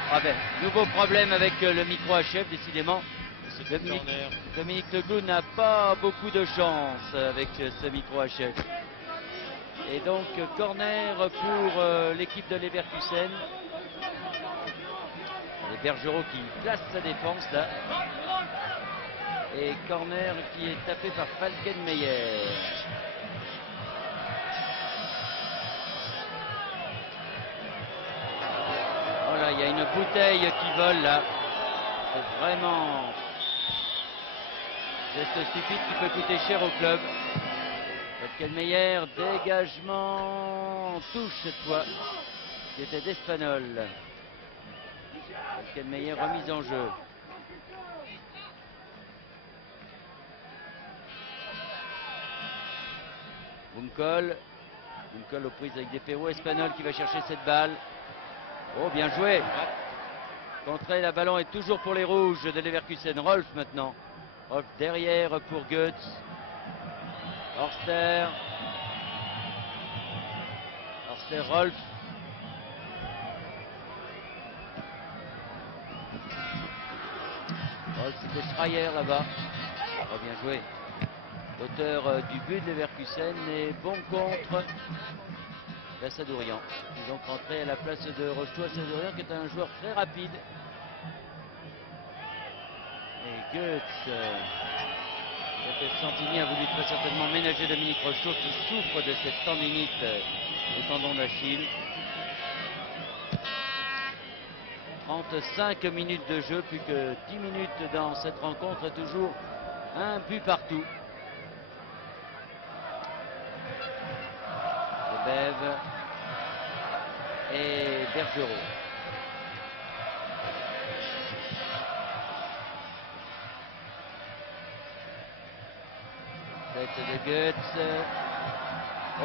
Ah ben, nouveau problème avec le micro HF, décidément. C'est le Dominique, corner. Dominique Leglou n'a pas beaucoup de chance avec ce micro HF. Et donc, corner pour l'équipe de Leverkusen. Et Bergerot qui place sa défense là. Et corner qui est tapé par Falkenmeyer. Voilà, il y a une bouteille qui vole là. C'est vraiment geste stupide qui peut coûter cher au club. Falkenmeyer, dégagement, touche cette fois. C'était d'Espanol. Falkenmeyer remise en jeu. Bunkol aux prises avec des Pérou. Espanol qui va chercher cette balle. Oh, bien joué. Contré, la ballon est toujours pour les rouges de Leverkusen. Rolf maintenant. Rolf derrière pour Goetz. Horster. Rolf. Rolf, c'était Schreier là-bas. Oh, bien joué. L'auteur du but de Leverkusen est bon contre d'Assadourian. Ils ont rentré à la place de Rocheteau. Assadourian qui est un joueur très rapide. Et Goetz. Santini a voulu très certainement ménager Dominique Rocheteau qui souffre de cette tendinite au tendon d'Achille. 35 minutes de jeu, plus que 10 minutes dans cette rencontre, toujours un but partout. Lebev et Bergerot. Tête de Goetz.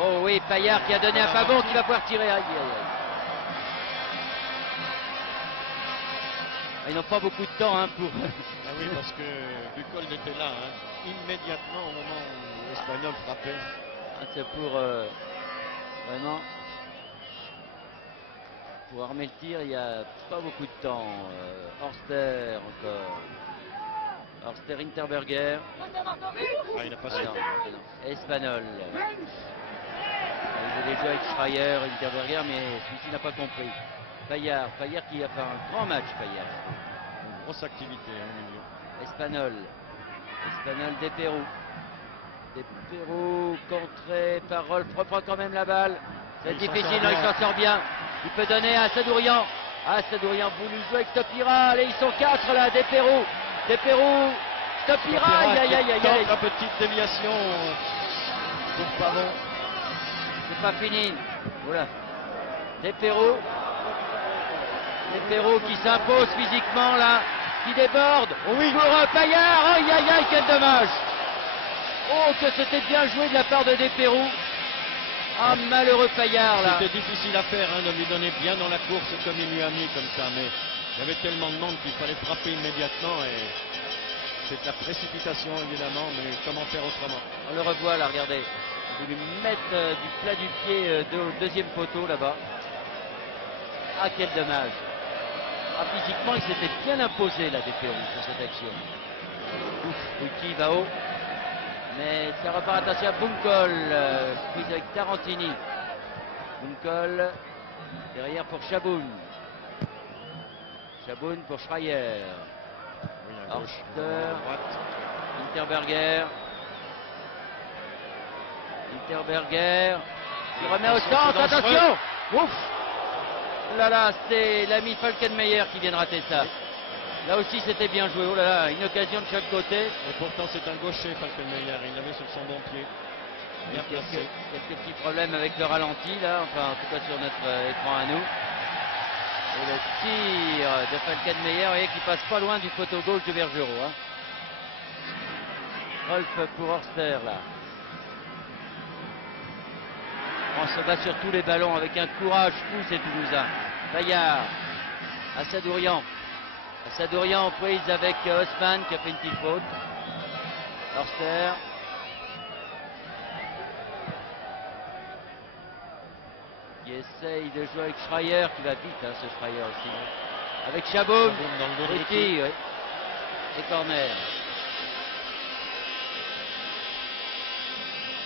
Oh oui, Payard qui a donné un Pavon qui va pouvoir tirer. Aïe, aïe, aïe. Ils n'ont pas beaucoup de temps pour... Ah oui, parce que Bunkol était là, immédiatement au moment où l'Espagnol frappait. C'est pour vraiment... Pour armer le tir, il n'y a pas beaucoup de temps. Horster encore. Horster, Interberger. Ah, il n'a pas su. Espanol. Il voulait jouer avec Schreier, Interberger, mais celui-ci n'a pas compris. Payard qui a fait un grand match, Payard. Une grosse activité au milieu. Espanol des Pérou. Des Pérou contré par Rolf, reprend quand même la balle. C'est difficile, il s'en sort bien. Il peut donner à Assadourian. Assadourian voulu jouer avec Stopira. Allez, ils sont 4 là, des Pérou. Stopira, aïe aïe aïe aïe. La petite déviation pour Pavon. C'est pas fini. Voilà. Des Pérou qui s'impose physiquement là, qui déborde. Oh oui, pour Payard. Aïe aïe aïe, quel dommage. Oh, que c'était bien joué de la part de Pérou. Ah, malheureux Payard là. C'était difficile à faire de lui donner bien dans la course comme il lui a mis comme ça, mais il y avait tellement de monde qu'il fallait frapper immédiatement et c'est de la précipitation évidemment, mais comment faire autrement? On le revoit là, regardez. Il lui mettre du plat du pied au deuxième poteau là-bas. Ah, quel dommage. Ah, physiquement, il s'était bien imposé là, des Pérou sur cette action. Ouf, Ruti va haut. Mais ça repart, attention à Bunkol, prise avec Tarantini. Bunkol, derrière pour Chaboun. Chaboun pour Schreier. Oui, à gauche, Horster, à droite. Interberger qui remet au centre, attention. Ouf. là là, c'est l'ami Falkenmeyer qui vient de rater ça. Là aussi c'était bien joué. Oh là là, une occasion de chaque côté. Et pourtant c'est un gaucher, Falkenmeyer. Il l'avait sur son bon pied. Il y a Bien placé. quelques petits problèmes avec le ralenti là, enfin en tout cas sur notre écran à nous. Et le tir de Falkenmeyer, vous voyez qu'il passe pas loin du poteau gauche de Bergerot. Hein. Rolf pour Horster là. On se bat sur tous les ballons avec un courage fou ces Toulousains. Bayard, Assadourian. Assadourian en prise avec Haussmann qui a fait une petite faute. Horster. Qui essaye de jouer avec Schreier, qui va vite hein, ce Schreier aussi. Avec Chaboum, Dans le dos de Ruti, oui. Et corner.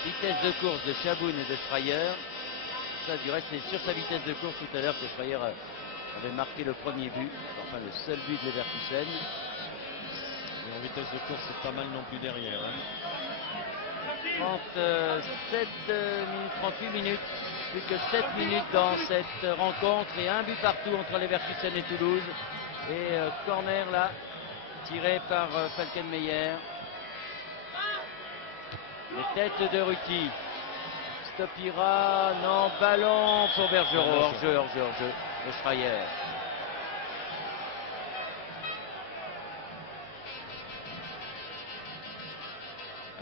Vitesse de course de Chaboun et de Schreier. Ça, du reste, c'est sur sa vitesse de course tout à l'heure que Schreier avait marqué le premier but, enfin le seul but de Leverkusen. Et en vitesse de course, c'est pas mal non plus derrière. Hein. 37 minutes, 38 minutes, plus que 7 minutes dans cette rencontre et un but partout entre Leverkusen et Toulouse. Et corner là, tiré par Falkenmeyer. Les têtes de Ruti. Stopira, non, ballon pour Bergerot, hors-jeu de Schreier.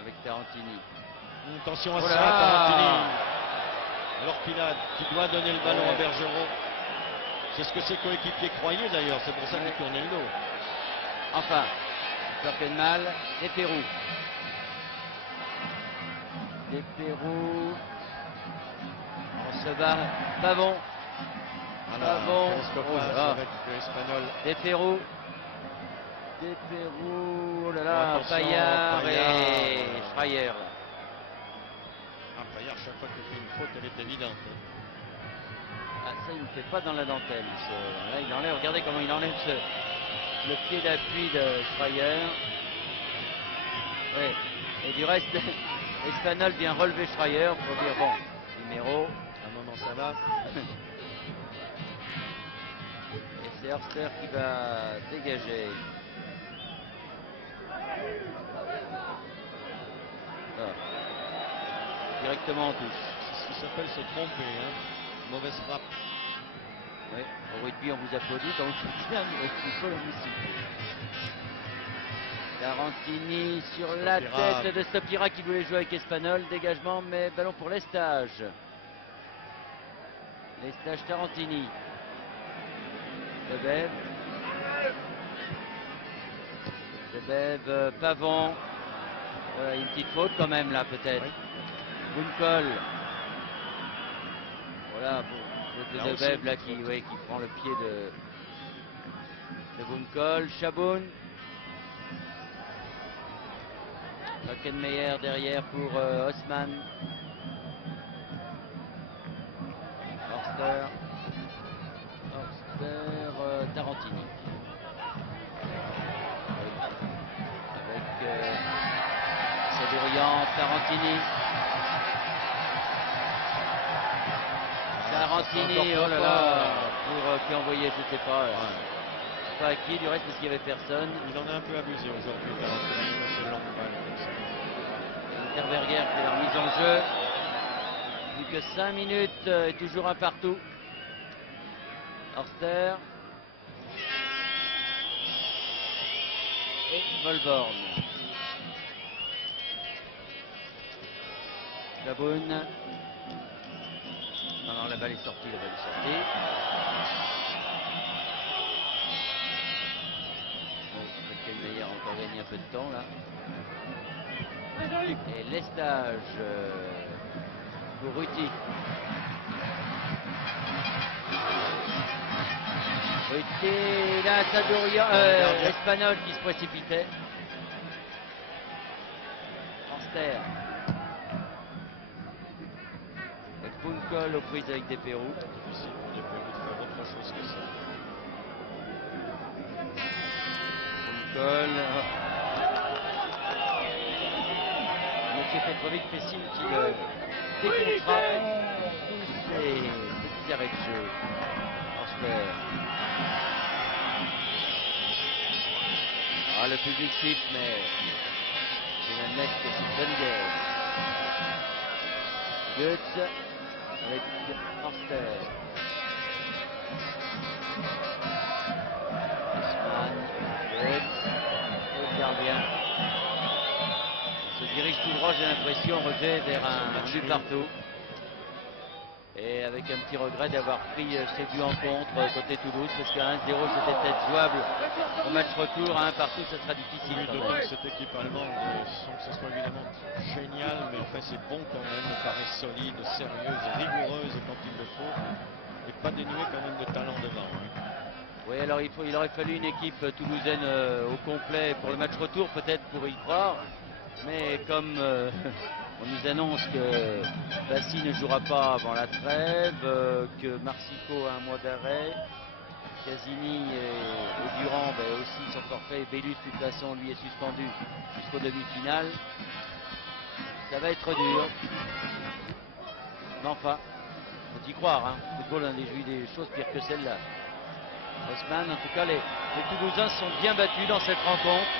Avec Tarantini. Attention à Oh ça, là Tarantini. Alors qu'il doit donner le ballon à Bergerot. C'est ce que ses coéquipiers croyaient d'ailleurs, c'est pour ça qu'il tournait le dos. Enfin, Mal et Pérou. Des Pérou. On se bat. Pavon. Pavon. Oh là là. Avec l'Espagnol. Des Pérou. Des Pérou. Oh là là. Attention, Bayard Bayard. et Schreier. Bayard, chaque fois qu'il fait une faute, elle est évidente. Ah, ça, il ne fait pas dans la dentelle. Là, il enlève. Regardez comment il enlève le pied d'appui de Schreier. Ouais. Et du reste, Espanyol vient relever Schreier pour dire bon, numéro. À un moment, ça va. Et c'est Horster qui va dégager. Ah. Directement en touche. C'est ce qui s'appelle se tromper. Hein. Mauvaise frappe. Oui, au rugby, on vous applaudit quand vous faites bien, mais il faut le musique. Tarantini sur la tête de Stopira qui voulait jouer avec Espanyol. Dégagement, mais ballon pour Lestage. Lestage Tarantini. Lebev. Lebev, Pavon. Une petite faute quand même là peut-être. Bunkol. Voilà, de Lebev là qui prend le pied de Bunkol. Chaboun. Falkenmeyer derrière pour Haussmann. Horster. Tarantini. Avec Sadourian, Tarantini. Tarantini, oh là là, pour qui envoyait, je sais pas. Pas à qui, du reste, parce qu'il n'y avait personne. Il en a un peu abusé aujourd'hui, Tarantini, dans ce long balle comme ça. Interberger qui est remise en jeu. Plus que 5 minutes et toujours un partout. Horster. Et Volborn. Laboun. Non, la balle est sortie, la balle est sortie. Falkenmeyer a encore gagné un peu de temps là. Et Lestage pour Ruti. Ruti, là, Sadourian, Espanyol qui se précipitait. Horster. Et Bunkol aux prises avec des Pérou. Difficile pour des Pérou de faire autre chose que ça. Bunkol. Monsieur Petrovic fait signe qu'il décomptera tous ces petits arrêts de jeu. supporters. Ah, le public siffle, mais il admettre que c'est une bonne guerre. Goetz avec Forster. Osman, Goetz, le gardien. Se dirige tout droit, j'ai l'impression, Roger, vers un but partout. Et avec un petit regret d'avoir pris ces buts en contre côté Toulouse, parce qu'à 1-0 c'était peut-être jouable au match retour, à 1 partout ça sera difficile. Oui, d'autant que cette équipe allemande, sans que ce soit évidemment génial, mais enfin c'est bon quand même, me paraît solide, sérieuse, rigoureuse quand il le faut, et pas dénuée quand même de talent devant. Hein. Oui, alors il aurait fallu une équipe toulousaine au complet pour le match retour, peut-être pour y croire, mais comme on nous annonce que Bassi ne jouera pas avant la trêve, que Marsico a un mois d'arrêt, Casini et Durand aussi sont forfaits, et Bellus de toute façon lui est suspendu jusqu'aux demi-finales. Ça va être dur. Mais enfin, faut y croire, hein. Le football, on a vu des choses pires que celle-là. Osman, en tout cas, les Toulousains se sont bien battus dans cette rencontre.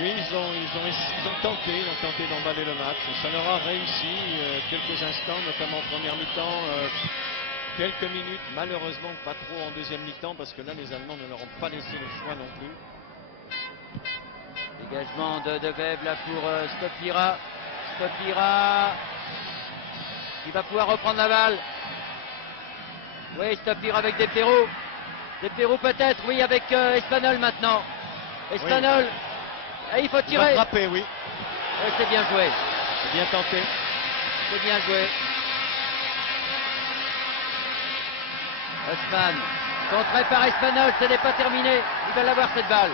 Oui, ils ont tenté d'emballer le match. Ça leur a réussi quelques instants, notamment en première mi-temps, quelques minutes, malheureusement pas trop en deuxième mi-temps, parce que là les Allemands ne leur ont pas laissé le choix non plus. Dégagement de Weber là pour Stopira. Stopira qui va pouvoir reprendre la balle. Oui, Stopira avec des Pérou. Des Pérou peut-être, oui, avec Espagnol maintenant. Espagnol. Oui. Et il faut tirer. Il va frapper, oui. Oui, c'est bien joué. C'est bien tenté. C'est bien joué. Osman, contré par Espagnol, ce n'est pas terminé. Il va l'avoir cette balle.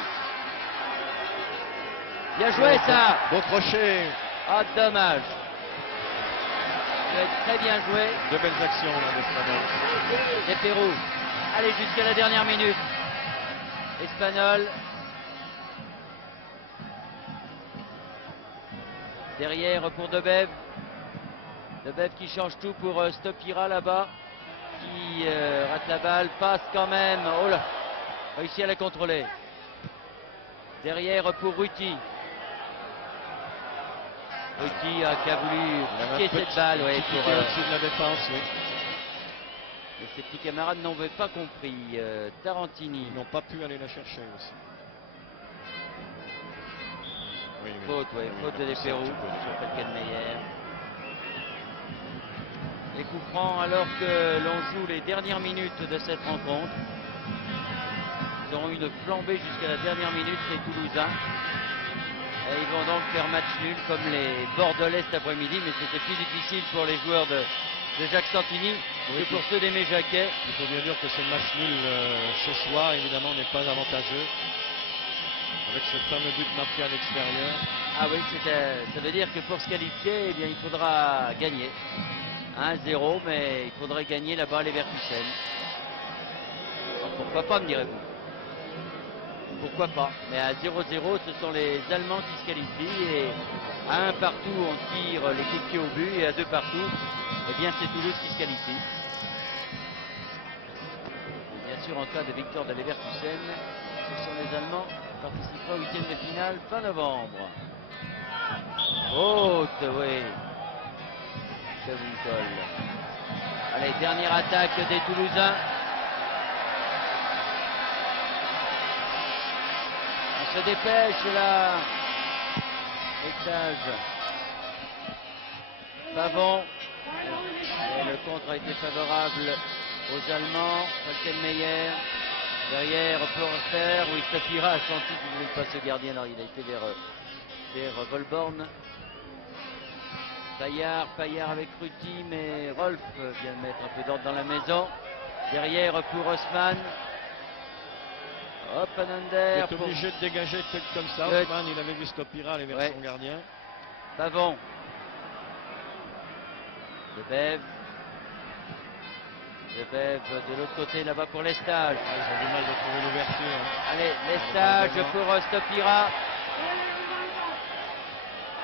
Bien joué ça. Beau crochet. Ah, dommage. Très bien joué. De belles actions là d'Espagnol. Et Pérou. Allez, jusqu'à la dernière minute. Espagnol. Derrière pour Debev. Debev qui change tout pour Stopira là-bas. Qui rate la balle, passe quand même. Oh là, réussi à la contrôler. Derrière pour Ruti. Ruti qui a voulu piquer cette balle. Ouais, pour au-dessus de la défense, oui. Mais ses petits camarades n'en avaient pas compris. Tarantini. Ils n'ont pas pu aller la chercher aussi. Oui, faute, oui, faute de Pérou sur Falkenmeyer. Les coups francs alors que l'on joue les dernières minutes de cette rencontre. Ils auront une flambée jusqu'à la dernière minute, les Toulousains. Et ils vont donc faire match nul comme les Bordelais cet après-midi, mais c'était plus difficile pour les joueurs de Jacques Santini que pour ceux d'Aimé Jacquet. Il faut bien dire que ce match nul ce soir, évidemment, n'est pas avantageux. Avec ce fameux but marqué à l'extérieur. Ah oui, ça veut dire que pour se qualifier, eh bien, il faudra gagner. 1-0, mais il faudrait gagner là-bas les Leverkusen. Pourquoi pas, me direz-vous? Pourquoi pas? Mais à 0-0, ce sont les Allemands qui se qualifient. Et à 1 partout, on tire les coups de pied au but. Et à 2 partout, eh bien, c'est Toulouse qui se qualifie. Et bien sûr, en cas de victoire de Leverkusen, ce sont les Allemands qui participeront au 8e de finale fin novembre. Haute, oui. Allez, dernière attaque des Toulousains. On se dépêche là. Étage. Pavon. Et le contre a été favorable aux Allemands. Falkenmeyer. Derrière Forster. Oui, Stopira a senti qu'il ne voulait pas ce gardien. Alors il a été vers Volborn. Payard avec Ruti, mais Rolf vient de mettre un peu d'ordre dans la maison. Derrière pour Osman. Hop, Anander. Il est obligé de dégager comme ça. Osman, il avait vu Stopira aller vers son gardien. Pavon. Debev. De l'autre côté là-bas pour Lestage. Ils ont du mal de trouver l'ouverture. Allez, Lestage pour Stopira.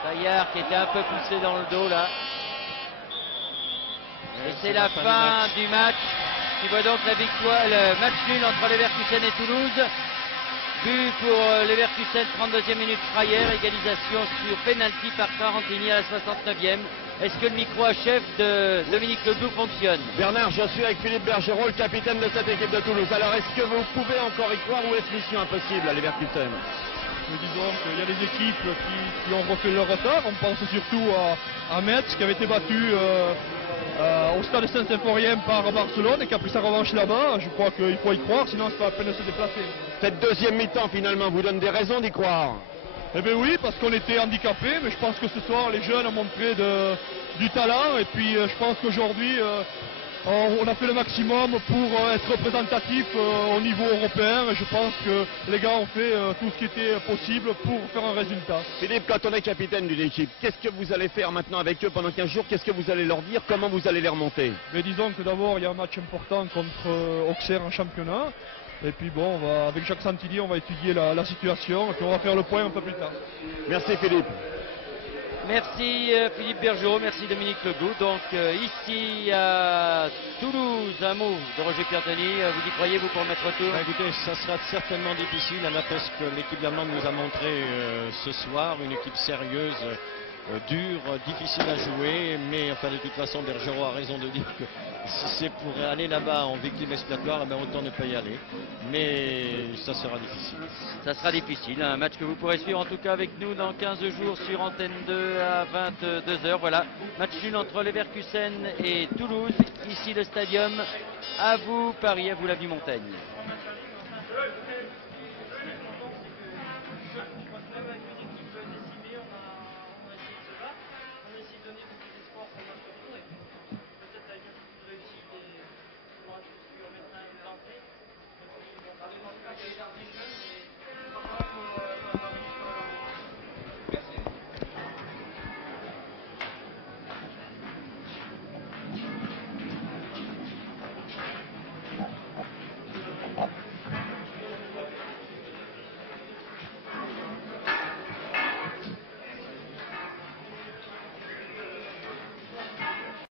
Payard qui était un peu poussé dans le dos là. Et c'est la fin du match. qui voit donc la victoire, le match nul entre Leverkusen et Toulouse. But pour Leverkusen, 32e minute Fryer, égalisation sur penalty par Tarantini à la 69e. Est-ce que le micro à chef de Dominique Ledoux fonctionne? Bernard, je suis avec Philippe Bergerot, le capitaine de cette équipe de Toulouse. Alors, est-ce que vous pouvez encore y croire ou est-ce mission impossible à Leverkusen? Mais disons qu'il y a des équipes qui ont refait leur retard. On pense surtout à Metz qui avait été battu au stade Saint-Symphorien par Barcelone et qui a pris sa revanche là-bas. Je crois qu'il faut y croire, sinon c'est pas la peine de se déplacer. Cette deuxième mi-temps finalement vous donne des raisons d'y croire? Eh bien oui, parce qu'on était handicapés, mais je pense que ce soir les jeunes ont montré du talent et puis je pense qu'aujourd'hui on a fait le maximum pour être représentatif au niveau européen et je pense que les gars ont fait tout ce qui était possible pour faire un résultat. Philippe, quand on est capitaine d'une équipe, qu'est-ce que vous allez faire maintenant avec eux pendant 15 jours? Qu'est-ce que vous allez leur dire? Comment vous allez les remonter? Mais disons que d'abord il y a un match important contre Auxerre en championnat. Et puis bon, avec Jacques Santilli, on va étudier la situation et puis on va faire le point un peu plus tard. Merci Philippe. Merci Philippe Bergerot, merci Dominique Ledoux. Donc ici à Toulouse, un mot de Roger Piertoni. Vous y croyez, vous, pour mettre retour? Écoutez, ça sera certainement difficile, parce que l'équipe allemande nous a montré ce soir une équipe sérieuse, dure, difficile à jouer, mais enfin de toute façon Bergerot a raison de dire que si c'est pour aller là-bas en victime expiatoire, autant ne pas y aller, mais ça sera difficile. Ça sera difficile, un match que vous pourrez suivre en tout cas avec nous dans 15 jours sur Antenne 2 à 22h. Voilà, match nul entre Leverkusen et Toulouse, ici le Stadium. À vous Paris, à vous la Vie Montaigne.